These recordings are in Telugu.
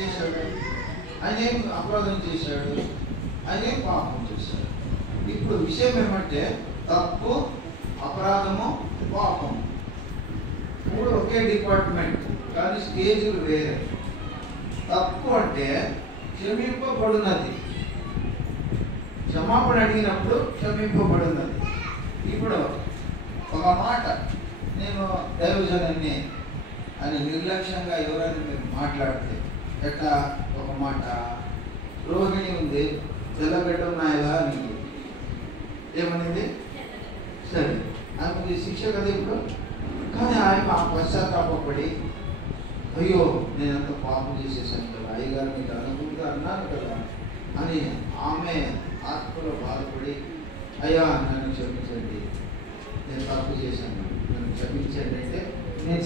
చేశాడు? ఆయన ఏం అపరాధం చేశాడు? ఆయన ఏం పాపం చేశాడు? ఇప్పుడు విషయం ఏమంటే తప్పు, అపరాధము, పాపం మూడు ఒకే డిపార్ట్మెంట్, కానీ స్టేజులు వేరే. తప్పు అంటే క్షమింపబడినది, క్షమాపణ అడిగినప్పుడు క్షమింపబడినది. ఇప్పుడు ఒక మాట, నేను దైవజనాన్ని అని నిర్లక్ష్యంగా ఎవరైనా మీరు మాట్లాడితే ఎట్లా, ఒక మాట, రోహిణి ఉంది, తెల్లగడ్డ ఉన్నాయలా అని ఏమనింది? సరే, ఆమెకి శిక్ష కదా ఇప్పుడు. కానీ ఆయన పశ్చాత్తాపడి, అయ్యో నేనంత పాపం చేసేసాను కదా, అయ్యగారు మీకు అనుభూతిగా అన్నాను కదా అని ఆమె ఆత్మలో బాధపడి, అయ్యా నన్ను క్షమించండి, నేను తప్పు చేశాను, నన్ను క్షమించండి అంటే నేను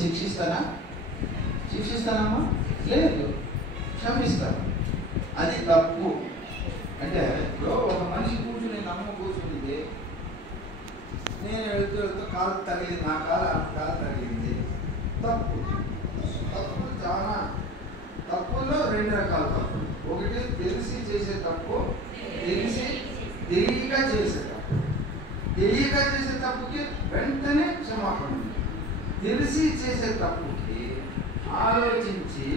శిక్షిస్తానమ్మా? లేదు, క్షమిస్తాను. అది తప్పు. అంటే ఇప్పుడు ఒక మనిషి కూర్చుని నమ్మ కూర్చుంది, నేను వెళ్తూ కాలు తగిలింది, నా కాలు ఆ కాలు తగిలింది, తప్పు. తప్పులు చాలా, తప్పుల్లో రెండు రకాల తప్పులు. ఒకటి తెలిసి చేసే తప్పు, తెలియక చేసే తప్పు. తెలియక చేసే తప్పుకి వెంటనే క్షమాపణ. తెలిసి చేసే తప్పుకి ఆలోచించి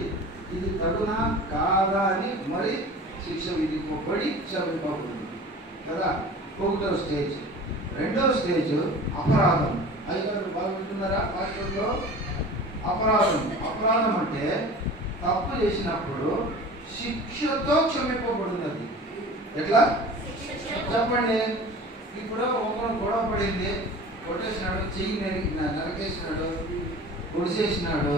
ఇది తగునా కాదా అని మరి శిక్ష విధింపబడి క్షమింపబడింది కదా, ఒకటో స్టేజ్. రెండో స్టేజ్ అపరాధం. అయ్యారు బాగా వింటున్నారా? వాక్యంలో అపరాధం అంటే తప్పు చేసినప్పుడు శిక్షతో క్షమింపబడినది. ఎట్లా చెప్పండి? ఇప్పుడు ఒకరు గొడవ పడింది, కొట్టేసినాడు, చెయ్యి నరికేసినాడు, పొడిచేసినాడు,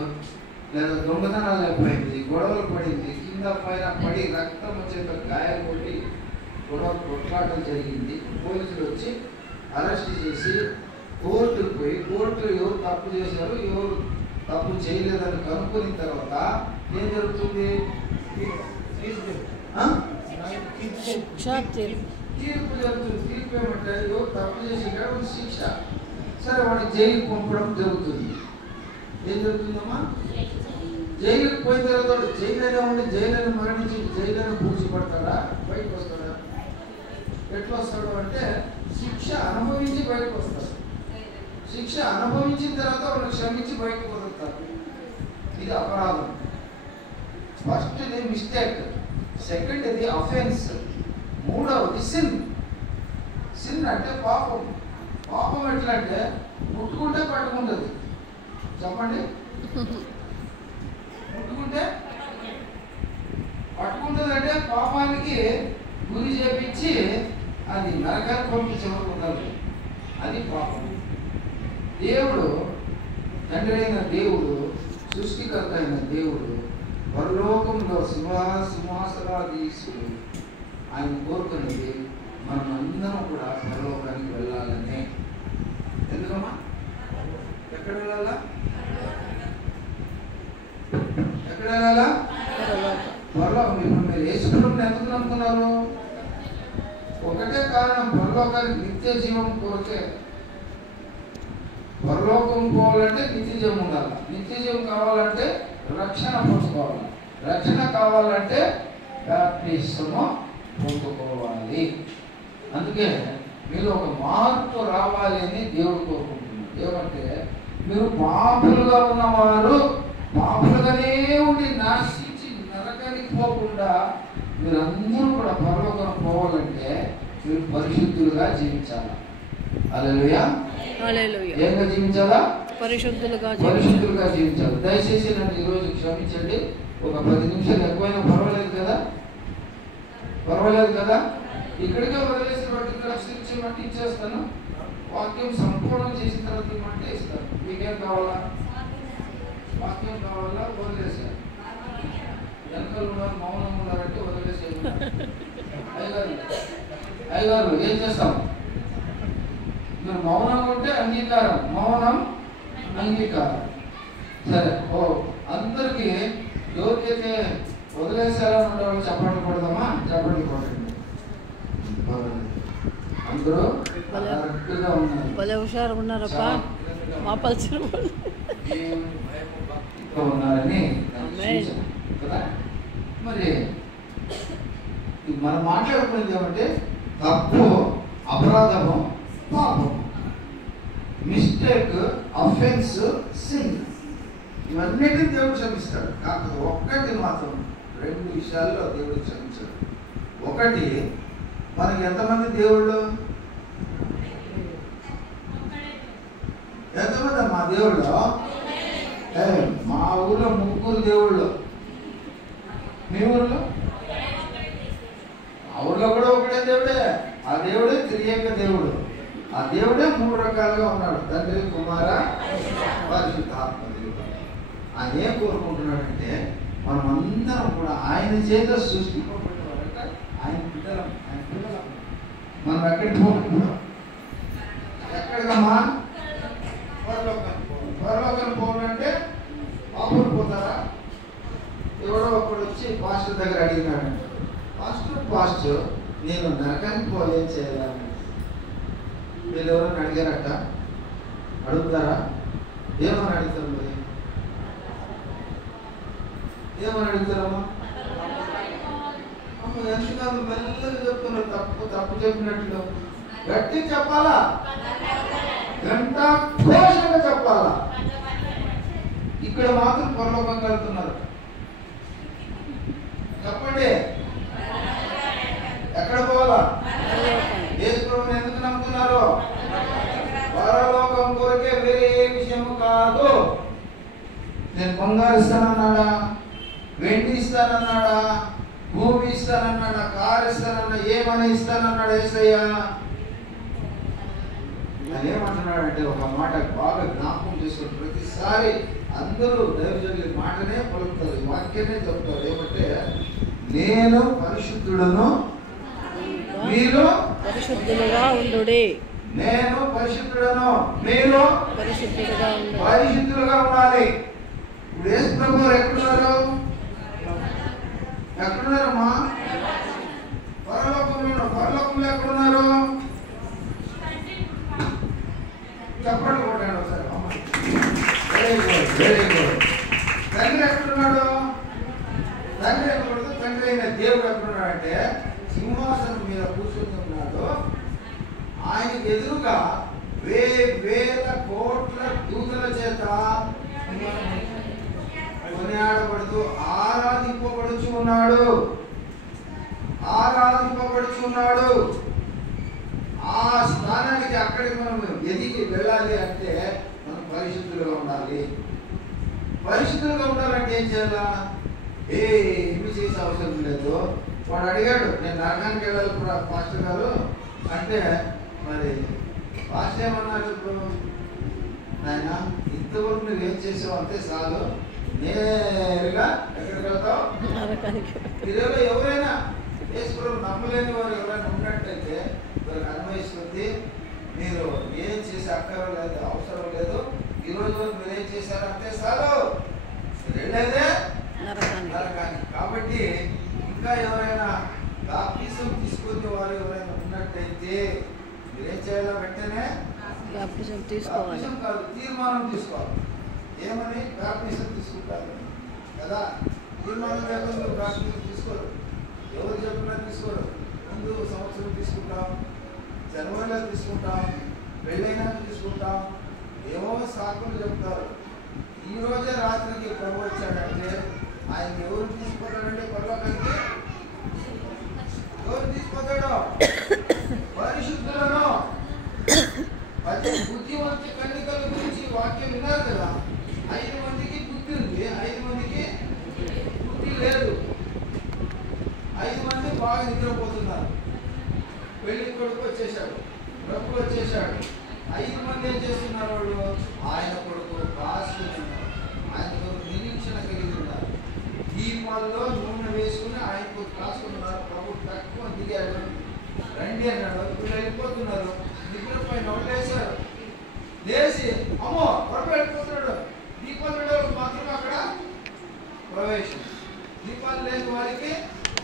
లేదా దొంగతనాలు అయిపోయింది, గొడవలు పడింది, కింద పైన పడి రక్తం వచ్చేట గాయాలు కొట్టి గొడవ కొట్లాటం జరిగింది. పోలీసులు వచ్చి అరెస్ట్ చేసి కోర్టుకు పోయి, కోర్టు ఎవరు తప్పు చేశారు, ఎవరు తప్పు చేయలేదని కనుక్కున్న తర్వాత ఏం జరుగుతుంది? తీర్పు జరుగుతుంది. తీర్పు ఏమంటే ఎవరు తప్పు చేసి శిక్ష. సరే, వాడిని జైలుకి పంపడం జరుగుతుంది. ఏం జరుగుతుందమ్మా? జైలుకి పోయిన తర్వాత జైలునే ఉండి జైలుని మరణించి జైలుని పూడ్చిపడతాడా? బయటకు వస్తాడా? ఎట్లా వస్తాడు అంటే శిక్ష అనుభవించి బయటకు వస్తాడు. శిక్ష అనుభవించిన తర్వాత వాళ్ళు క్షమించి బయటకు వదులుతారు. ఇది అపరాధం. ఫస్ట్ ఇది మిస్టేక్, సెకండ్ ఇది అఫెన్స్, మూడవది సిన్. సిన్ అంటే పాపం. పాపం ఎట్లా అంటే ముట్టుకుంటే పట్టుకుంటుంది. చెప్పండి, ముట్టుకుంటే పట్టుకుంటుంది అంటే పాపానికి గురి చేపించి అది నరకానికి పంపించబడుతుంది. అది పాపం. దేవుడు, తండ్రి అయిన దేవుడు, సృష్టికర్త అయిన దేవుడు, పరలోకంలో సింహాసనాధీశుడు, ఆయన కోరుకునేది మనం అందరం కూడా పరలోకానికి వెళ్ళాలనే. ఎందుకమ్మా? ఎక్కడ వెళ్ళాలా? ఎక్కడ వెళ్ళాలా? పరలోకం. ఇప్పుడు మీరు యేసుప్రభువుని ఎందుకు నమ్ముకున్నారు? ఒకటే కారణం, పరలోకానికి నిత్య జీవం కోరికే. పరలోకం పోవాలంటే నిత్య జీవం ఉండాలి. నిత్య జీవం కావాలంటే రక్షణ పొందుకోవాలి. రక్షణ కావాలంటే బాప్టిజము పొందుకోవాలి. అందుకే మీలో ఒక మార్పు రావాలి అని దేవుడు కోరుకుంటున్నాడు. ఏమంటే మీరు పాపులుగా ఉన్నవారు పాపులుగానే ఉండి నాశించి నరకానికి పోకుండా మీరందరూ కూడా పరలోకం పోవాలంటే మీరు పరిశుద్ధులుగా జీవించాలి. హల్లెలూయా. ఏంగా జీవించాలా? పరిశుద్ధులుగా జీవించాలి. దయచేసి నన్ను ఈరోజు క్షమించండి. ఒక 10 నిమిషాలు ఎక్కువైనా పర్వాలేదు కదా? పర్వాలేదు కదా? ఇక్కడికే వదిలేసి మట్టి ఇచ్చేస్తాను. వాక్యం సంపూర్ణం చేసిన తర్వాత మట్టి ఇస్తాను. మీకేం కావాలా? వాక్యం కావాలా? వదిలేసారు. వెనకలు ఉన్నారు, మౌనం ఉన్నారంటే వదిలేసే. అయ్యగారు ఏం చేస్తాం? మీరు మౌనం ఉంటే అంగీకారం, మౌనం అంగీకారం. సరే, అందరికీ ఎవరికైతే వదిలేసారని ఉండేవాళ్ళు చెప్పండి కొడదామా? చెప్పండి కొట్టండి. అందరూ కరెక్ట్గా ఉన్నారు. భలే హుషారుగా ఉన్నారప్ప. మా పల్చర్ ఉన్నారని కదా. మరి మనం మాట్లాడుకునేది ఏమంటే తప్పు, అపరాధము, పాపం, మిస్టేక్, అఫెన్స్, సిన్, ఇవన్నిటిని దేవుడు క్షమిస్తాడు. కాకపోతే ఒక్కటి మాత్రం, 2 విషయాల్లో దేవుడు క్షమించాడు. ఒకటి, మనకి ఎంతమంది దేవుళ్ళు? ఎంతమంది మా దేవుళ్ళు? మా ఊళ్ళో 3 దేవుళ్ళు. మీ ఊళ్ళో? ఆ ఊళ్ళో కూడా ఒకటే దేవుడే. ఆ దేవుడే త్రియేక దేవుడు. ఆ దేవుడే 3 రకాలుగా ఉన్నాడు: తండ్రి, కుమార, పరిశుద్ధాత్మ దేవుడు. ఆయన ఏం కోరుకుంటున్నాడంటే మనం అందరం కూడా ఆయన చేత సృష్టింపబడినవారంట. ఆయన బిడ్డలం. మనం ఎక్కడికి పోతున్నాం? ఎక్కడికమ్మా? పరలోకానికి పోవాలంటే పాపలు పోతారా? ఎవడో ఒకడు వచ్చి పాస్టర్ దగ్గర అడిగినాడు, పాస్టర్ నేను నరకానికి పోయి ఏం చేయాలని. వీళ్ళు ఎవరైనా అడిగారట? అడుగుతారా? ఏమని అడుగుతారు? మరి ఏమని అడుగుతారమ్మా? ఎందుకంత మెల్లగా చెప్తున్నారు? తప్పు చెప్పినట్లు గట్టి చెప్పాలా? గంట ఘోషంగా చెప్పాలా? ఇక్కడ మాత్రం పరలోకంగా వెళ్తున్నారు. చెప్పండి, ఎక్కడ పోవాలా? యేసు ప్రభువుని ఎందుకు నమ్ముతున్నారు? పరలోకం కొరకే, వేరే ఏ విషయము కాదు. నేను బంగారు ఇస్తానన్నాడా? వెండి ఇస్తానన్నాడా? భూమి ఇస్తానన్నాడా? కారు ఇస్తానన్నా? ఏమని ఇస్తానన్నాడు యేసయ్య? ఆయన ఏమంటున్నాడంటే, ఒక మాట బాగా జ్ఞాపకం చేసుకుని ప్రతిసారి అందరూ దైవజనుల మాటనే పలుకుతారు, ఈ వాక్యాన్ని చెప్తారు. ఏమంటే, నేను పరిశుద్ధుడను, మీరు పరిశుద్ధులుగా ఉండుడి. నేను పరిశుద్ధుడను, మీరు పరిశుద్ధులుగా ఉండాలి. ఇప్పుడు యేసు ప్రభువు ఎక్కడున్నారు? ఎక్కడున్నారమ్మా? పరలోకంలో. పరలోకంలో ఎక్కడున్నారు? చెప్పండి కొట్టాడు ఒకసారి. Very good, very good. తండ్రి ఎక్కడున్నాడు? తండ్రి ఎక్కడున్నాడు? తండ్రి అయిన దేవుడు ఎక్కడున్నాడు అంటే సింహాసనం మీద కూర్చుని ఉన్నాడు. ఆయనకి ఎదురుగా వేల కోట్ల దూతల చేత కొనియాడబడుతూ ఆరాధింపబడుచు ఉన్నాడు. ఆ స్థానానికి, అక్కడికి మనం ఎదిగి వెళ్ళాలి అంటే మనం పరిశుద్ధులుగా ఉండాలి. పరిశుద్ధులుగా ఉండాలంటే ఏం చేయాలా? ఏమి చేసే అవసరం లేదు. వాడు అడిగాడు, నేను నరకానికి వెళ్ళాలి పాస్టర్ గారు అంటే, మరి పాస్టర్ ఏమన్నారు? ఇప్పుడు నాయన, ఇంతవరకు నువ్వేం చేసావు అంతే చాలు, నేరుగా ఎక్కడికి వెళ్తావు? మీరేలో ఎవరైనా యేసు ప్రభువుని నమ్మలేని వారు ఎవరైనా ఉన్నట్టయితే వారికి అన్వయిస్తుంది. మీరు ఏం చేసే అక్కర్లేదు, అవసరం లేదు. ఈ రోజు వరకు మీరు ఏం చేశారు అంతే చాలు, వెళ్ళేదే నరకానికి. కాబట్టి ఇంకా ఎవరైనా బాప్తిసం తీసుకునే వారు ఎవరైనా ఉన్నట్టయితే మీరేం చేయాలో వెంటనే బాప్తిసం కాదు, తీర్మానం తీసుకోవాలి. ఏమని? బాప్తిసం తీసుకుంటారు కదా. తీర్మానం లేకుండా బాప్తిసం తీసుకోరు. ఎవరు చెప్పినా తీసుకోరు. ముందు సంవత్సరం తీసుకుంటాం, జనవరిలో తీసుకుంటాం, పెళ్ళైనాక తీసుకుంటాం, ఏవో సాకులు చెప్తారు. ఈ రోజే రాత్రికి ప్రభు వచ్చాడంటే ఆయన ఎవరు తీసుకుపోతాడంటే పరలోకానికి? ఎవరు తీసుకుపోతాడో? పరిశుద్ధులను. బుద్ధివంత కన్నికల గురించి వాక్యం విన్నారు కదా. 5 మందికి బుద్ధి ఉంది, 5 మందికి బుద్ధి లేదు. 5 మంది బాగా నిద్రపోతున్నారు. పెళ్లి కొడుకు వచ్చేసాడు, ప్రభు వచ్చేసాడు. 5 మంది ఏం చేస్తున్నారు? వాళ్ళు ఆయన కొడుకు కాసుకుని ఉన్నారు, ఆయన కొడుకు నిరీక్షణ కలిగి ఉన్నారు. దీపాల్లో నూనె వేసుకుని ఆయన కొడుకు కాసుకున్నారు. ప్రభు తక్కువ దిగాడు, రండి అన్నాడు. వీళ్ళు వెళ్ళిపోతున్నారు. నిద్రపైన వదిలేశారు. లేచి అమ్మో ప్రభు వెళ్ళిపోతున్నాడు, దీపాలు మాత్రమే అక్కడ ప్రవేశం. దీపాలు లేని వారికి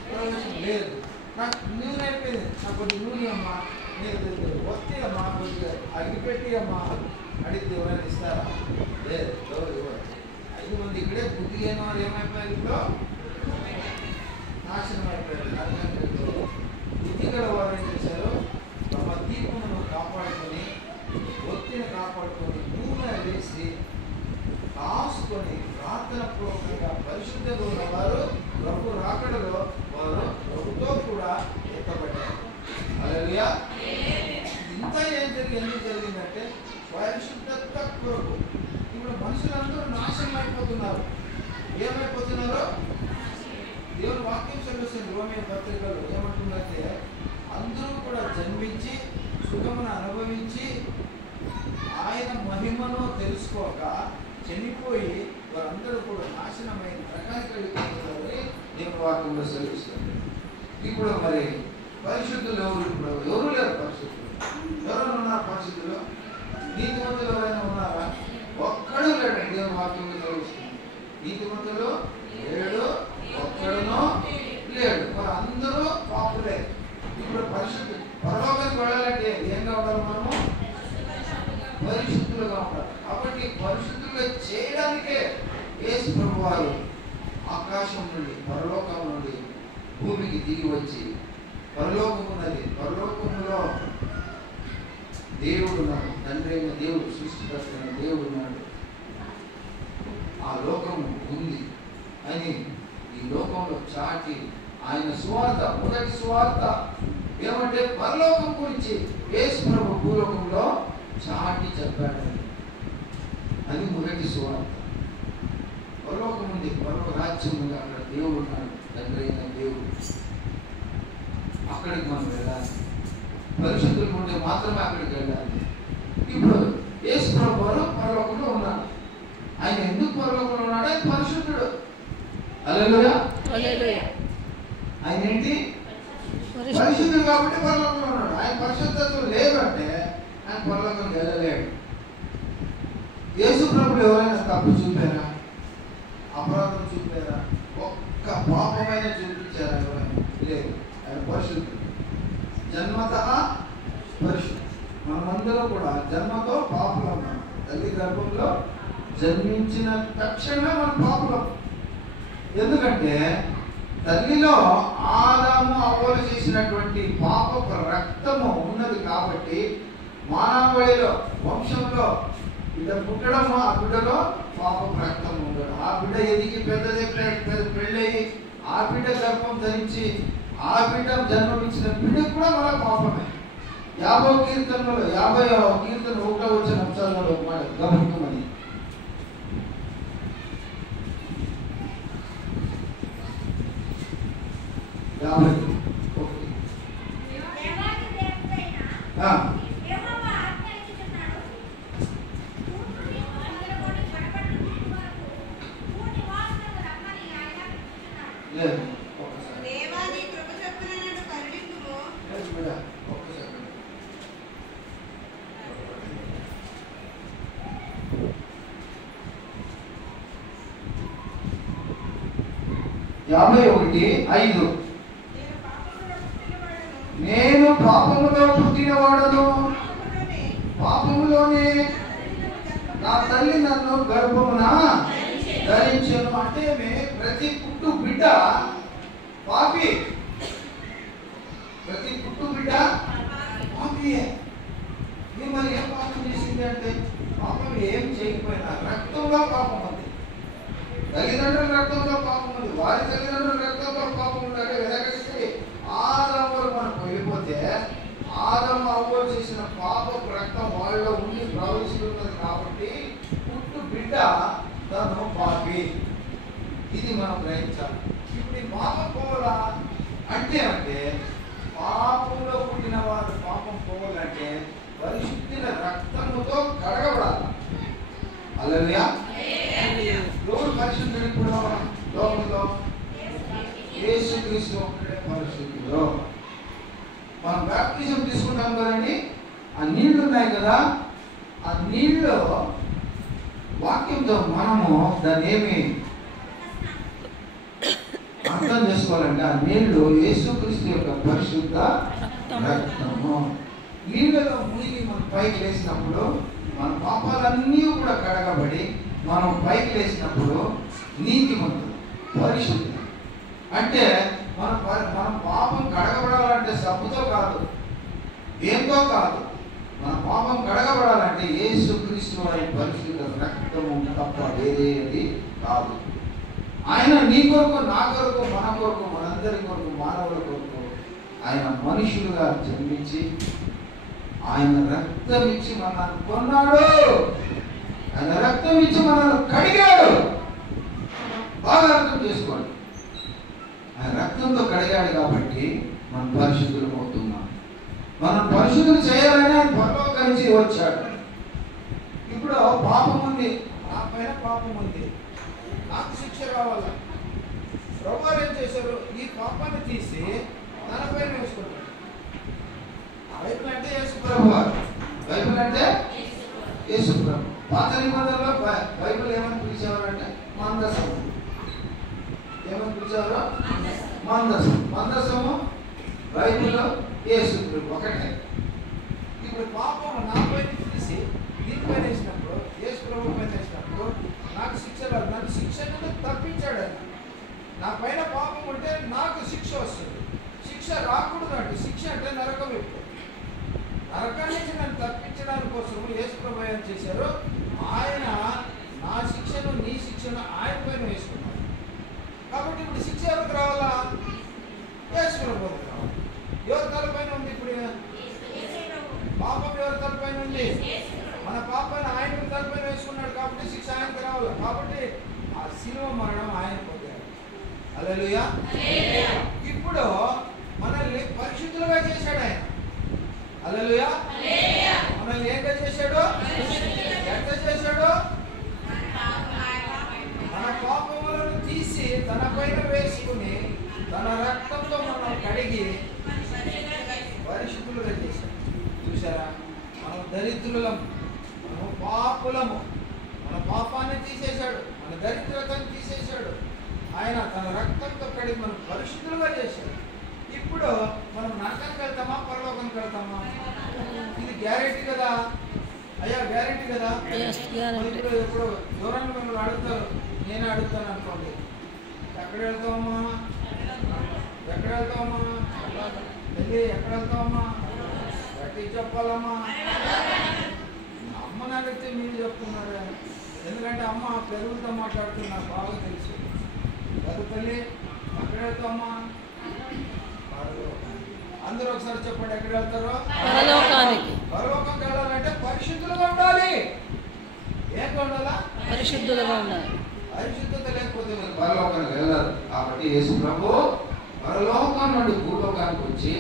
ప్రవేశం లేదు. నాకు నూనె అయిపోయింది, నాకు కొద్ది నూనె అమ్మా, నీకు వస్తే అమ్మా, కొద్దిగా అగ్గిపెట్టి అమ్మా అడిగితే ఎవరైనా ఇస్తారా? లేదు, ఎవరు ఇవ్వరు. 5 మంది ఇక్కడే బుద్ధి లేని వారు ఏమైపోయారు? ఇప్పుడు వాక్యం చదువుతుంది రోమియో పత్రికలో ఏమంటుందంటే అందరూ కూడా జన్మించి సుఖమును అనుభవించి ఆయన మహిమను తెలుసుకోక చనిపోయి వారందరూ కూడా నాశనమైన రకానికి వెళ్ళిపోతారని దేవుని వాక్యంలో సెలవిస్తుంది. ఇప్పుడు మరి పరిశుద్ధులు ఎవరు లేరు. పరిశుద్ధులు ఎవరైనా ఉన్నారు? పరిశుద్ధులు నీతిమంతులు ఎవరైనా ఉన్నారా? ఒక్కడు లేడు. దేవుని వాక్యంలో సెలవిస్తుంది. నీతిమంతులు లేడు, ఒక్కడునో లేడు. మరి అందరూ పాపులే. ఇప్పుడు పరిశుద్ధులు పరలోకానికి వెళ్ళాలంటే ఏం కావాలి? మనము పరిశుద్ధులుగా ఉండాలి. కాబట్టి పరిశుద్ధులుగా చేయడానికే యేసు ప్రభువారు ఆకాశం నుండి పరలోకం నుండి భూమికి దిగి వచ్చి పరలోకం ఉన్నది, పరలోకములో దేవుడు ఉన్నాడు, తండ్రి అయిన దేవుడు, సృష్టికర్త అయిన దేవుడు ఉన్నాడు, ఆ లోకము ఉంది అని ఈ లోకంలో చాటి ఆయన సువార్త, మొదటి సువార్త ఏమంటే పరలోకం గురించి యేసు ప్రభు భూలోకంలో చాటి చెప్పాడని. అది మొదటి సువార్త. పరలోకం ఉంది, పరలోక రాజ్యం ఉంది, అక్కడ దేవుడు ఉన్నాడు, తండ్రి అయిన దేవుడు. అక్కడికి మనం వెళ్ళాలి. పరిశుద్ధులు ఉంటే మాత్రమే అక్కడికి వెళ్ళాలి. ఇప్పుడు యేసు ప్రభు వారు పరలోకంలో ఉన్నాడు. ఆయన ఎందుకు పరలోకంలో ఉన్నాడు? ఆయన పరిశుద్ధుడు. హల్లెలూయా. ఆయన ఏంటి? పరిశుద్ధుడు కాబట్టి పరలోకంలో ఉన్నాడు. ఆయన పరిశుద్ధత లేదు అంటే ఆయన పరలోకం వెళ్ళలేడు. యేసు ప్రభులు ఎవరైనా తప్పు చూపారా? అపరాధం చూపారా? ఒక్క పాపమైన చూపించారా? ఎవరైనా లేదు. ఆయన పరిశుద్ధుడు, జన్మతః పరిశుద్ధుడు. మనమందరం కూడా జన్మతో పాపులం ఉన్నాం. తల్లి గర్భంలో జన్మించిన తక్షణమే మనం పాపులం. ఎందుకంటే తల్లిలో ఆదాము అవ్వలు చేసినటువంటి పాపపు రక్తము ఉన్నది కాబట్టి మానవాళిలో వంశంలో బిడ్డ పుట్టడం, ఆ బిడ్డలో పాపపు రక్తం ఉండదు. ఆ బిడ్డ ఎదిగి పెళ్ళయి ఆ బిడ్డ గర్భం ధరించి ఆ బిడ్డ జన్మనిచ్చిన బిడ్డ కూడా మన పాపమే. 50వ కీర్తనలో 50వ కీర్తన 1 వచ్చిన అంశాలలో గమనించమని. నేను పాపములో పుట్టినవాడను, పాపములోనే నా తల్లి నన్ను గర్భమున ధరించను. అంటే ప్రతి పుట్టు బిడ్డ పాపి. ప్రతి పుట్టు బిడ్డ పాపియే. మరి ఏం పాపం చేసింది అంటే పాపం ఏం చేయకపోయినా రక్తంలో పాపం ఉంది. తల్లిదండ్రుల రక్తంలో పాపం ఉంది, వారి తల్లిదండ్రుల రక్తంలో పాపం ఉంది. అంటే వెనకడికి ఆదాము మనకు వెళ్ళిపోతే ఆదాము అవ్వలు చేసిన పాపపు రక్తం వాళ్ళలో ఉండి ప్రవహిస్తున్నది కాబట్టి పుట్టు బిడ్డ తను పాపి. ఇది మనం గ్రహించాలి. ఇప్పుడు ఈ పాపం పోవాలా అంటే పాపంలో పుట్టిన వారు పాపం పోవాలంటే పరిశుద్ధుల రక్తముతో కడగబడాలి. హల్లెలూయా. ఎవరు పరిశుద్ధుడు? ఇప్పుడు లోకంలో యేసుక్రీస్తు ఒక్కడే పరిశుద్ధుడు. మనం బాప్టిజం తీసుకుంటాం కదండి, ఆ నీళ్లు ఉన్నాయి కదా, ఆ నీళ్ళు వాక్యంతో మనము దాన్ని ఏమి అర్థం చేసుకోవాలంటే ఆ నీళ్లు యేసుక్రీస్తు యొక్క పరిశుద్ధ రక్తము. నీళ్ళలో మునిగి మనం పైకి లేచినప్పుడు మన పాపాలన్నీ కూడా కడగబడి మనం పైకి లేచినప్పుడు నీతిమంతులు, పరిశుద్ధులు. అంటే మనం పాపం కడగబడాలంటే సబ్బుతో కాదు, దేంతో కాదు. మన పాపం కడగబడాలంటే యేసుక్రీస్తు ఆయన పరిశుద్ధ రక్తము తప్ప వేరేది కాదు. ఆయన నీ కొరకు, నా కొరకు, మన కొరకు, మనందరి కొరకు, మానవుల కొరకు ఆయన మనుషులుగా జన్మించి ఆయన రక్తం ఇచ్చి మనల్ని కొన్నాడు. ఆయన రక్తం ఇచ్చి మనల్ని కడిగాడు. బాగా అర్థం చేసుకోండి. ఆయన మనం పరిశుద్ధులం అవుతున్నాం. మనం పరిశుద్ధులు చేయాలని ఆయన పరలోకం నుంచి వచ్చాడు. ఇప్పుడు పాపం ఉంది, నా పైన పాపం ఉంది, నాకు శిక్ష కావాలా. ప్రభువారు ఏం చేశారు? ఈ పాపాన్ని తీసి తన పైన వేసుకుంటాడు. బైబిల్ అంటే యేసు ప్రభువారు, బైబిల్ అంటే యేసు ప్రభు. పాత నిబంధనలో బైబిల్ ఏమని పిలిచేవారు అంటే మందసం. ఏమని పిలిచేవారు? మందసం. మందసము బైబిల్ యేసు ప్రభు ఒకటే. ఇప్పుడు పాపము నా పైన తీసి దీనిపైన వేసినప్పుడు, యేసు ప్రభు పైన వేసినప్పుడు నాకు శిక్ష రాదు. నన్ను శిక్ష నుండి తప్పించాడు ఆయన. నా పైన పాపం ఉంటే నాకు శిక్ష వస్తుంది. శిక్ష రాకూడదు అంటే, శిక్ష అంటే నరకం. ఇప్పుడు నరకం నుంచి నన్ను తప్పించడానికి కోసం యేసు ప్రభు ఏం చేశారు? ఆయన నా శిక్షను, నీ శిక్షను ఆయన పైన వేసుకున్నాడు. కాబట్టి ఇప్పుడు శిక్ష ఎవరికి రావాలా? యేసు ప్రభువుకి రావాలి. ఎవరి తలపైన ఉంది? ఇప్పుడు పాపం ఎవరి తలపైన ఉంది? మన పాపాన్ని ఆయన తలపైన వేసుకున్నాడు కాబట్టి శిక్ష ఆయనకి రావాలి. కాబట్టి ఆ శిలువ మరణం ఆయన పొందాడు. హల్లెలూయా. ఇప్పుడు మనల్ని పరిశుద్ధులుగా చేశాడు ఆయన. హల్లెలూయా. మనల్ని ఏంగా చేశాడు? ఎంత చేశాడు? మన పాపములను తీసి తన పైన వేసుకుని తన రక్తంతో మనం కడిగి పరిశుద్ధులుగా చేశాడు. చూసారా? మనం దరిద్రులము, మనము పాపులము. మన పాపాన్ని తీసేశాడు, మన దరిద్రతను తీసేశాడు. ఆయన తన రక్తంతో కడిగి మనం పరిశుద్ధులుగా చేశాడు. ఇప్పుడు మనం నరకానికి వెళ్తామా, పరలోకానికి వెళ్తామా? ఇది గ్యారెంటీ కదా అయ్యా, గ్యారెంటీ కదా. ఇప్పుడు దూరాన్ని మిమ్మల్ని అడుగుతారు, నేనే అడుగుతాను అనుకోండి, ఎక్కడ వెళ్తామమ్మా? ఎక్కడ వెళ్తామమ్మా? వెళ్ళి ఎక్కడ వెళ్తామమ్మా? గట్టి చెప్పాలమ్మా. అమ్మ నాకైతే మీరు చెప్తున్నారు, ఎందుకంటే అమ్మ పెరుగుతో మాట్లాడుతుంది, నాకు బాగా తెలుసు. తల్లి ఎక్కడ వెళ్తామమ్మా? అందరూ ఒకసారి చెప్పండి, ఎక్కడ వెళ్తారో? పరలోకానికి. పరలోకంకి వెళ్ళాలంటే పరిశుద్ధులుగా ఉండాలి. ఏం ఉండాలా? పరిశుద్ధులుగా ఉండాలి. పరిశుద్ధత లేకపోతే మీరు పరలోకానికి వెళ్ళారు. కాబట్టి యేసు ప్రభు పరలోకం నుండి భూలోకానికి వచ్చి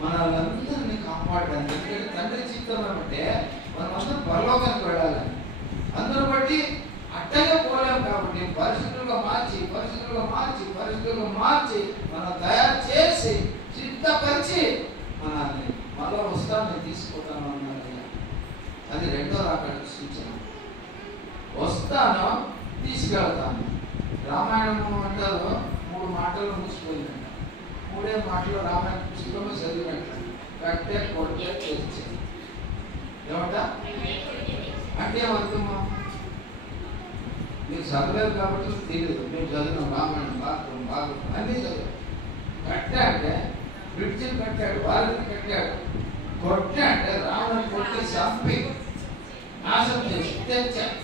మనల్ని కాపాడడానికి, ఎందుకంటే తండ్రి చిత్తం ఏమంటే మనమందరం పరలోకానికి వెళ్ళాలని. అందరూ బట్టి అట్టగా పోలేము కాబట్టి పరిశుద్ధులుగా మార్చి మనం తయారు చేసి సిద్ధపరిచి మనల్ని మళ్ళీ వస్తాను తీసుకుంటాను అన్నారు. అది రెండో రాకడ సూచన. వస్తాను, తీసుకెళ్తాను. రామాయణం అంటారు 3 మాటలు మూసిపోయిందంట. 3 మాటలు రామాయణ పుస్తకంలో చదివినట్ల. కట్టే, కొట్టే, తెచ్చే. ఏమంట అంటే ఏమర్థమా? మీకు చదవలేదు కాబట్టి తెలియదు. మేము చదివిన రామాయణం బాగా అన్నీ చదివాం. కట్టే అంటే బ్రిడ్జిని కట్టాడు, వారిని కట్టాడు. కొట్టే అంటే రావణని కొట్టి చంపి నాశనం చేసి తెచ్చాడు,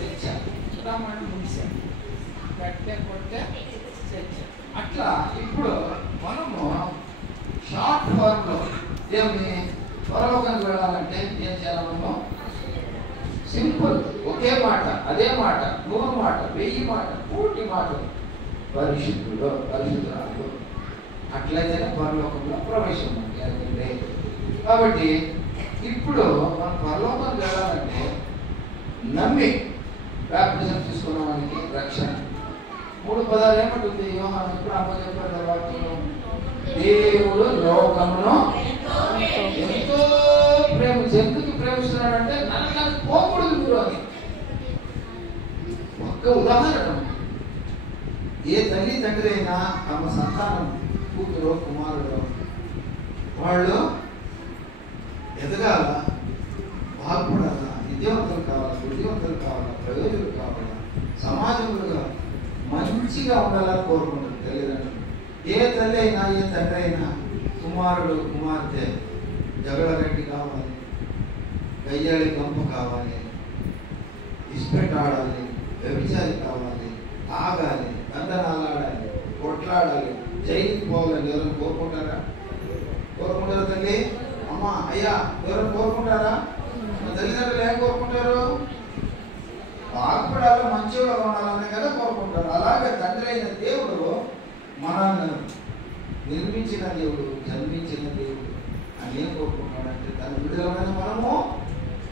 తెచ్చాడు. రామాయణం ముగిశాడు. కట్టే, కొట్టే, తెచ్చాడు. అట్లా ఇప్పుడు మనము షార్ట్ ఫార్మ్లో దేవుని పరలోకానికి వెళ్ళాలంటే ఏం చేయాలి? మనము సింపుల్, ఒకే మాట, అదే మాట, 100 మాట, 1000 మాట, 1,000 మాటలు. పరిశుద్ధురాలు. అట్లయితేనే పరలోకంలో ప్రవేశం ఉంది. కాబట్టి ఇప్పుడు మనం పరలోకానికి వెళ్ళాలంటే నమ్మి బాప్టిజం తీసుకున్న వానికి రక్షణ. 3 పదాలు ఏమంటుంది? యోహాను ఎప్పుడు అమ్మ చెప్పారు వాక్యంలో? దేవుడు లోకమును ఎంతో ఎందుకు ప్రేమిస్తున్నాడంటే నరకానికి పోకూడదు మీరు అని. ఒక్క ఉదాహరణ, ఏ తల్లి తండ్రి అయినా తమ సంతానం, కూతురు కుమారుడు, వాళ్ళు ఎదగాల, బాగుపడాలా, విద్యావంతులు కావాలా, బుద్ధివంతులు కావాలా, ప్రయోజకులు కావాలా, సమాజంలో మంచిగా ఉండాలని కోరుకుంటారు తల్లిదండ్రులు. ఏ తల్లి అయినా ఏ తండ్రి అయినా కుమారుడు కుమార్తె జగడగట్టి కావాలి, గయ్యాలి గంప కావాలి, ఇస్పెట్ ఆడాలి, వ్యభిచారి కావాలి, తాగాలి, దండనాలు ఆడాలి, కొట్లాడాలి, జైలుకి పోవాలని ఎవరైనా కోరుకుంటారా? కోరుకుంటారా తల్లి? అమ్మ అయ్యా ఎవరైనా కోరుకుంటారా? తల్లిదండ్రులు ఏం కోరుకుంటారు? బాగుపడాలి, మంచిగా ఉండాలనే కదా కోరుకుంటారు. అలాగే తండ్రి అయిన దేవుడు మనల్ని నిర్మించిన దేవుడు, జన్మించిన దేవుడు అని ఏం కోరుకుంటున్నాడంటే తన విడుదలమైన మనము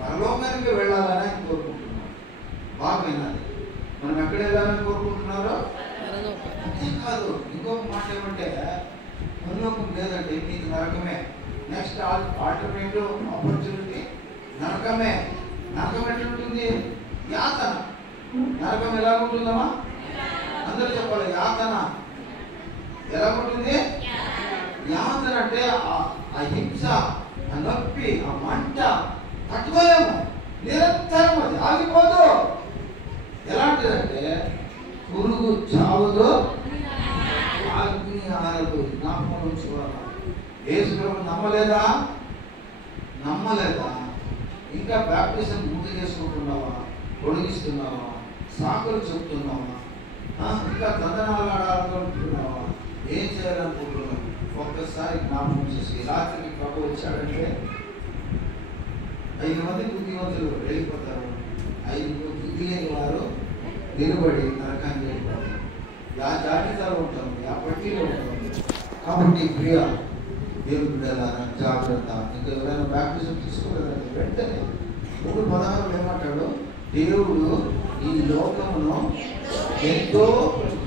పరలోకానికి వెళ్ళాలని ఆయన కోరుకుంటున్నాడు. బాగా వినాలి. మనం ఎక్కడ వెళ్ళాలని కోరుకుంటున్నారో కాదు. ఇంకొక మాట ఏమంటే పరలోకం లేదంటే నీకు నరకమే. నెక్స్ట్ ఆల్టర్నేటివ్ ఆపర్చునిటీ నరకమే. నరకం ఎట్లా ఉంటుంది? యాతన. నరకం ఎలా ఉంటుందమ్మా? అందరూ చెప్పాలి. యాతన ఎలా ఉంటుంది? యాతన అంటే ఆ హింస, ఆ నొప్పి, ఆ మంట తట్టుకోలేము. నిరంతరం అది ఆగిపోదు. ఎలాంటిదంటే పురుగు చావదు, అగ్ని ఆరదు. జ్ఞాపకం ఉంచుకోవాలి. యేసు ప్రభువు నమ్మలేదా? ఇంకా బ్యాప్టిజం గుర్తు చేసుకుంటున్నావా? పొడిగిస్తున్నావా? సాకులు చెప్తున్నావా? ఇంకా తందనాలు ఆడాలనుకుంటున్నావా? ఏం చేయాలనుకుంటున్నావు? ఒక్కసారి జ్ఞాపకం చేసి రాత్రికి ప్రభు వచ్చాడంటే 5 మంది బుద్ధివంతులు వెళ్ళిపోతారు, 5 బుద్ధి లేని వారు నిలబడి నరకాన్ని వెళ్ళిపోతారు. ఆ జాబితాలో ఉంటాం, ఆ పట్టీలో ఉంటాం. కాబట్టి ప్రియ దేవుని బిడ్డలారా జాగ్రత్త. ఇంకా ఎవరైనా బ్యాప్టిజం తీసుకోలేదంటే వెంటనే 3:16 ఏమంటాడు? దేవుడు ఈ లోకమును ఎంతో,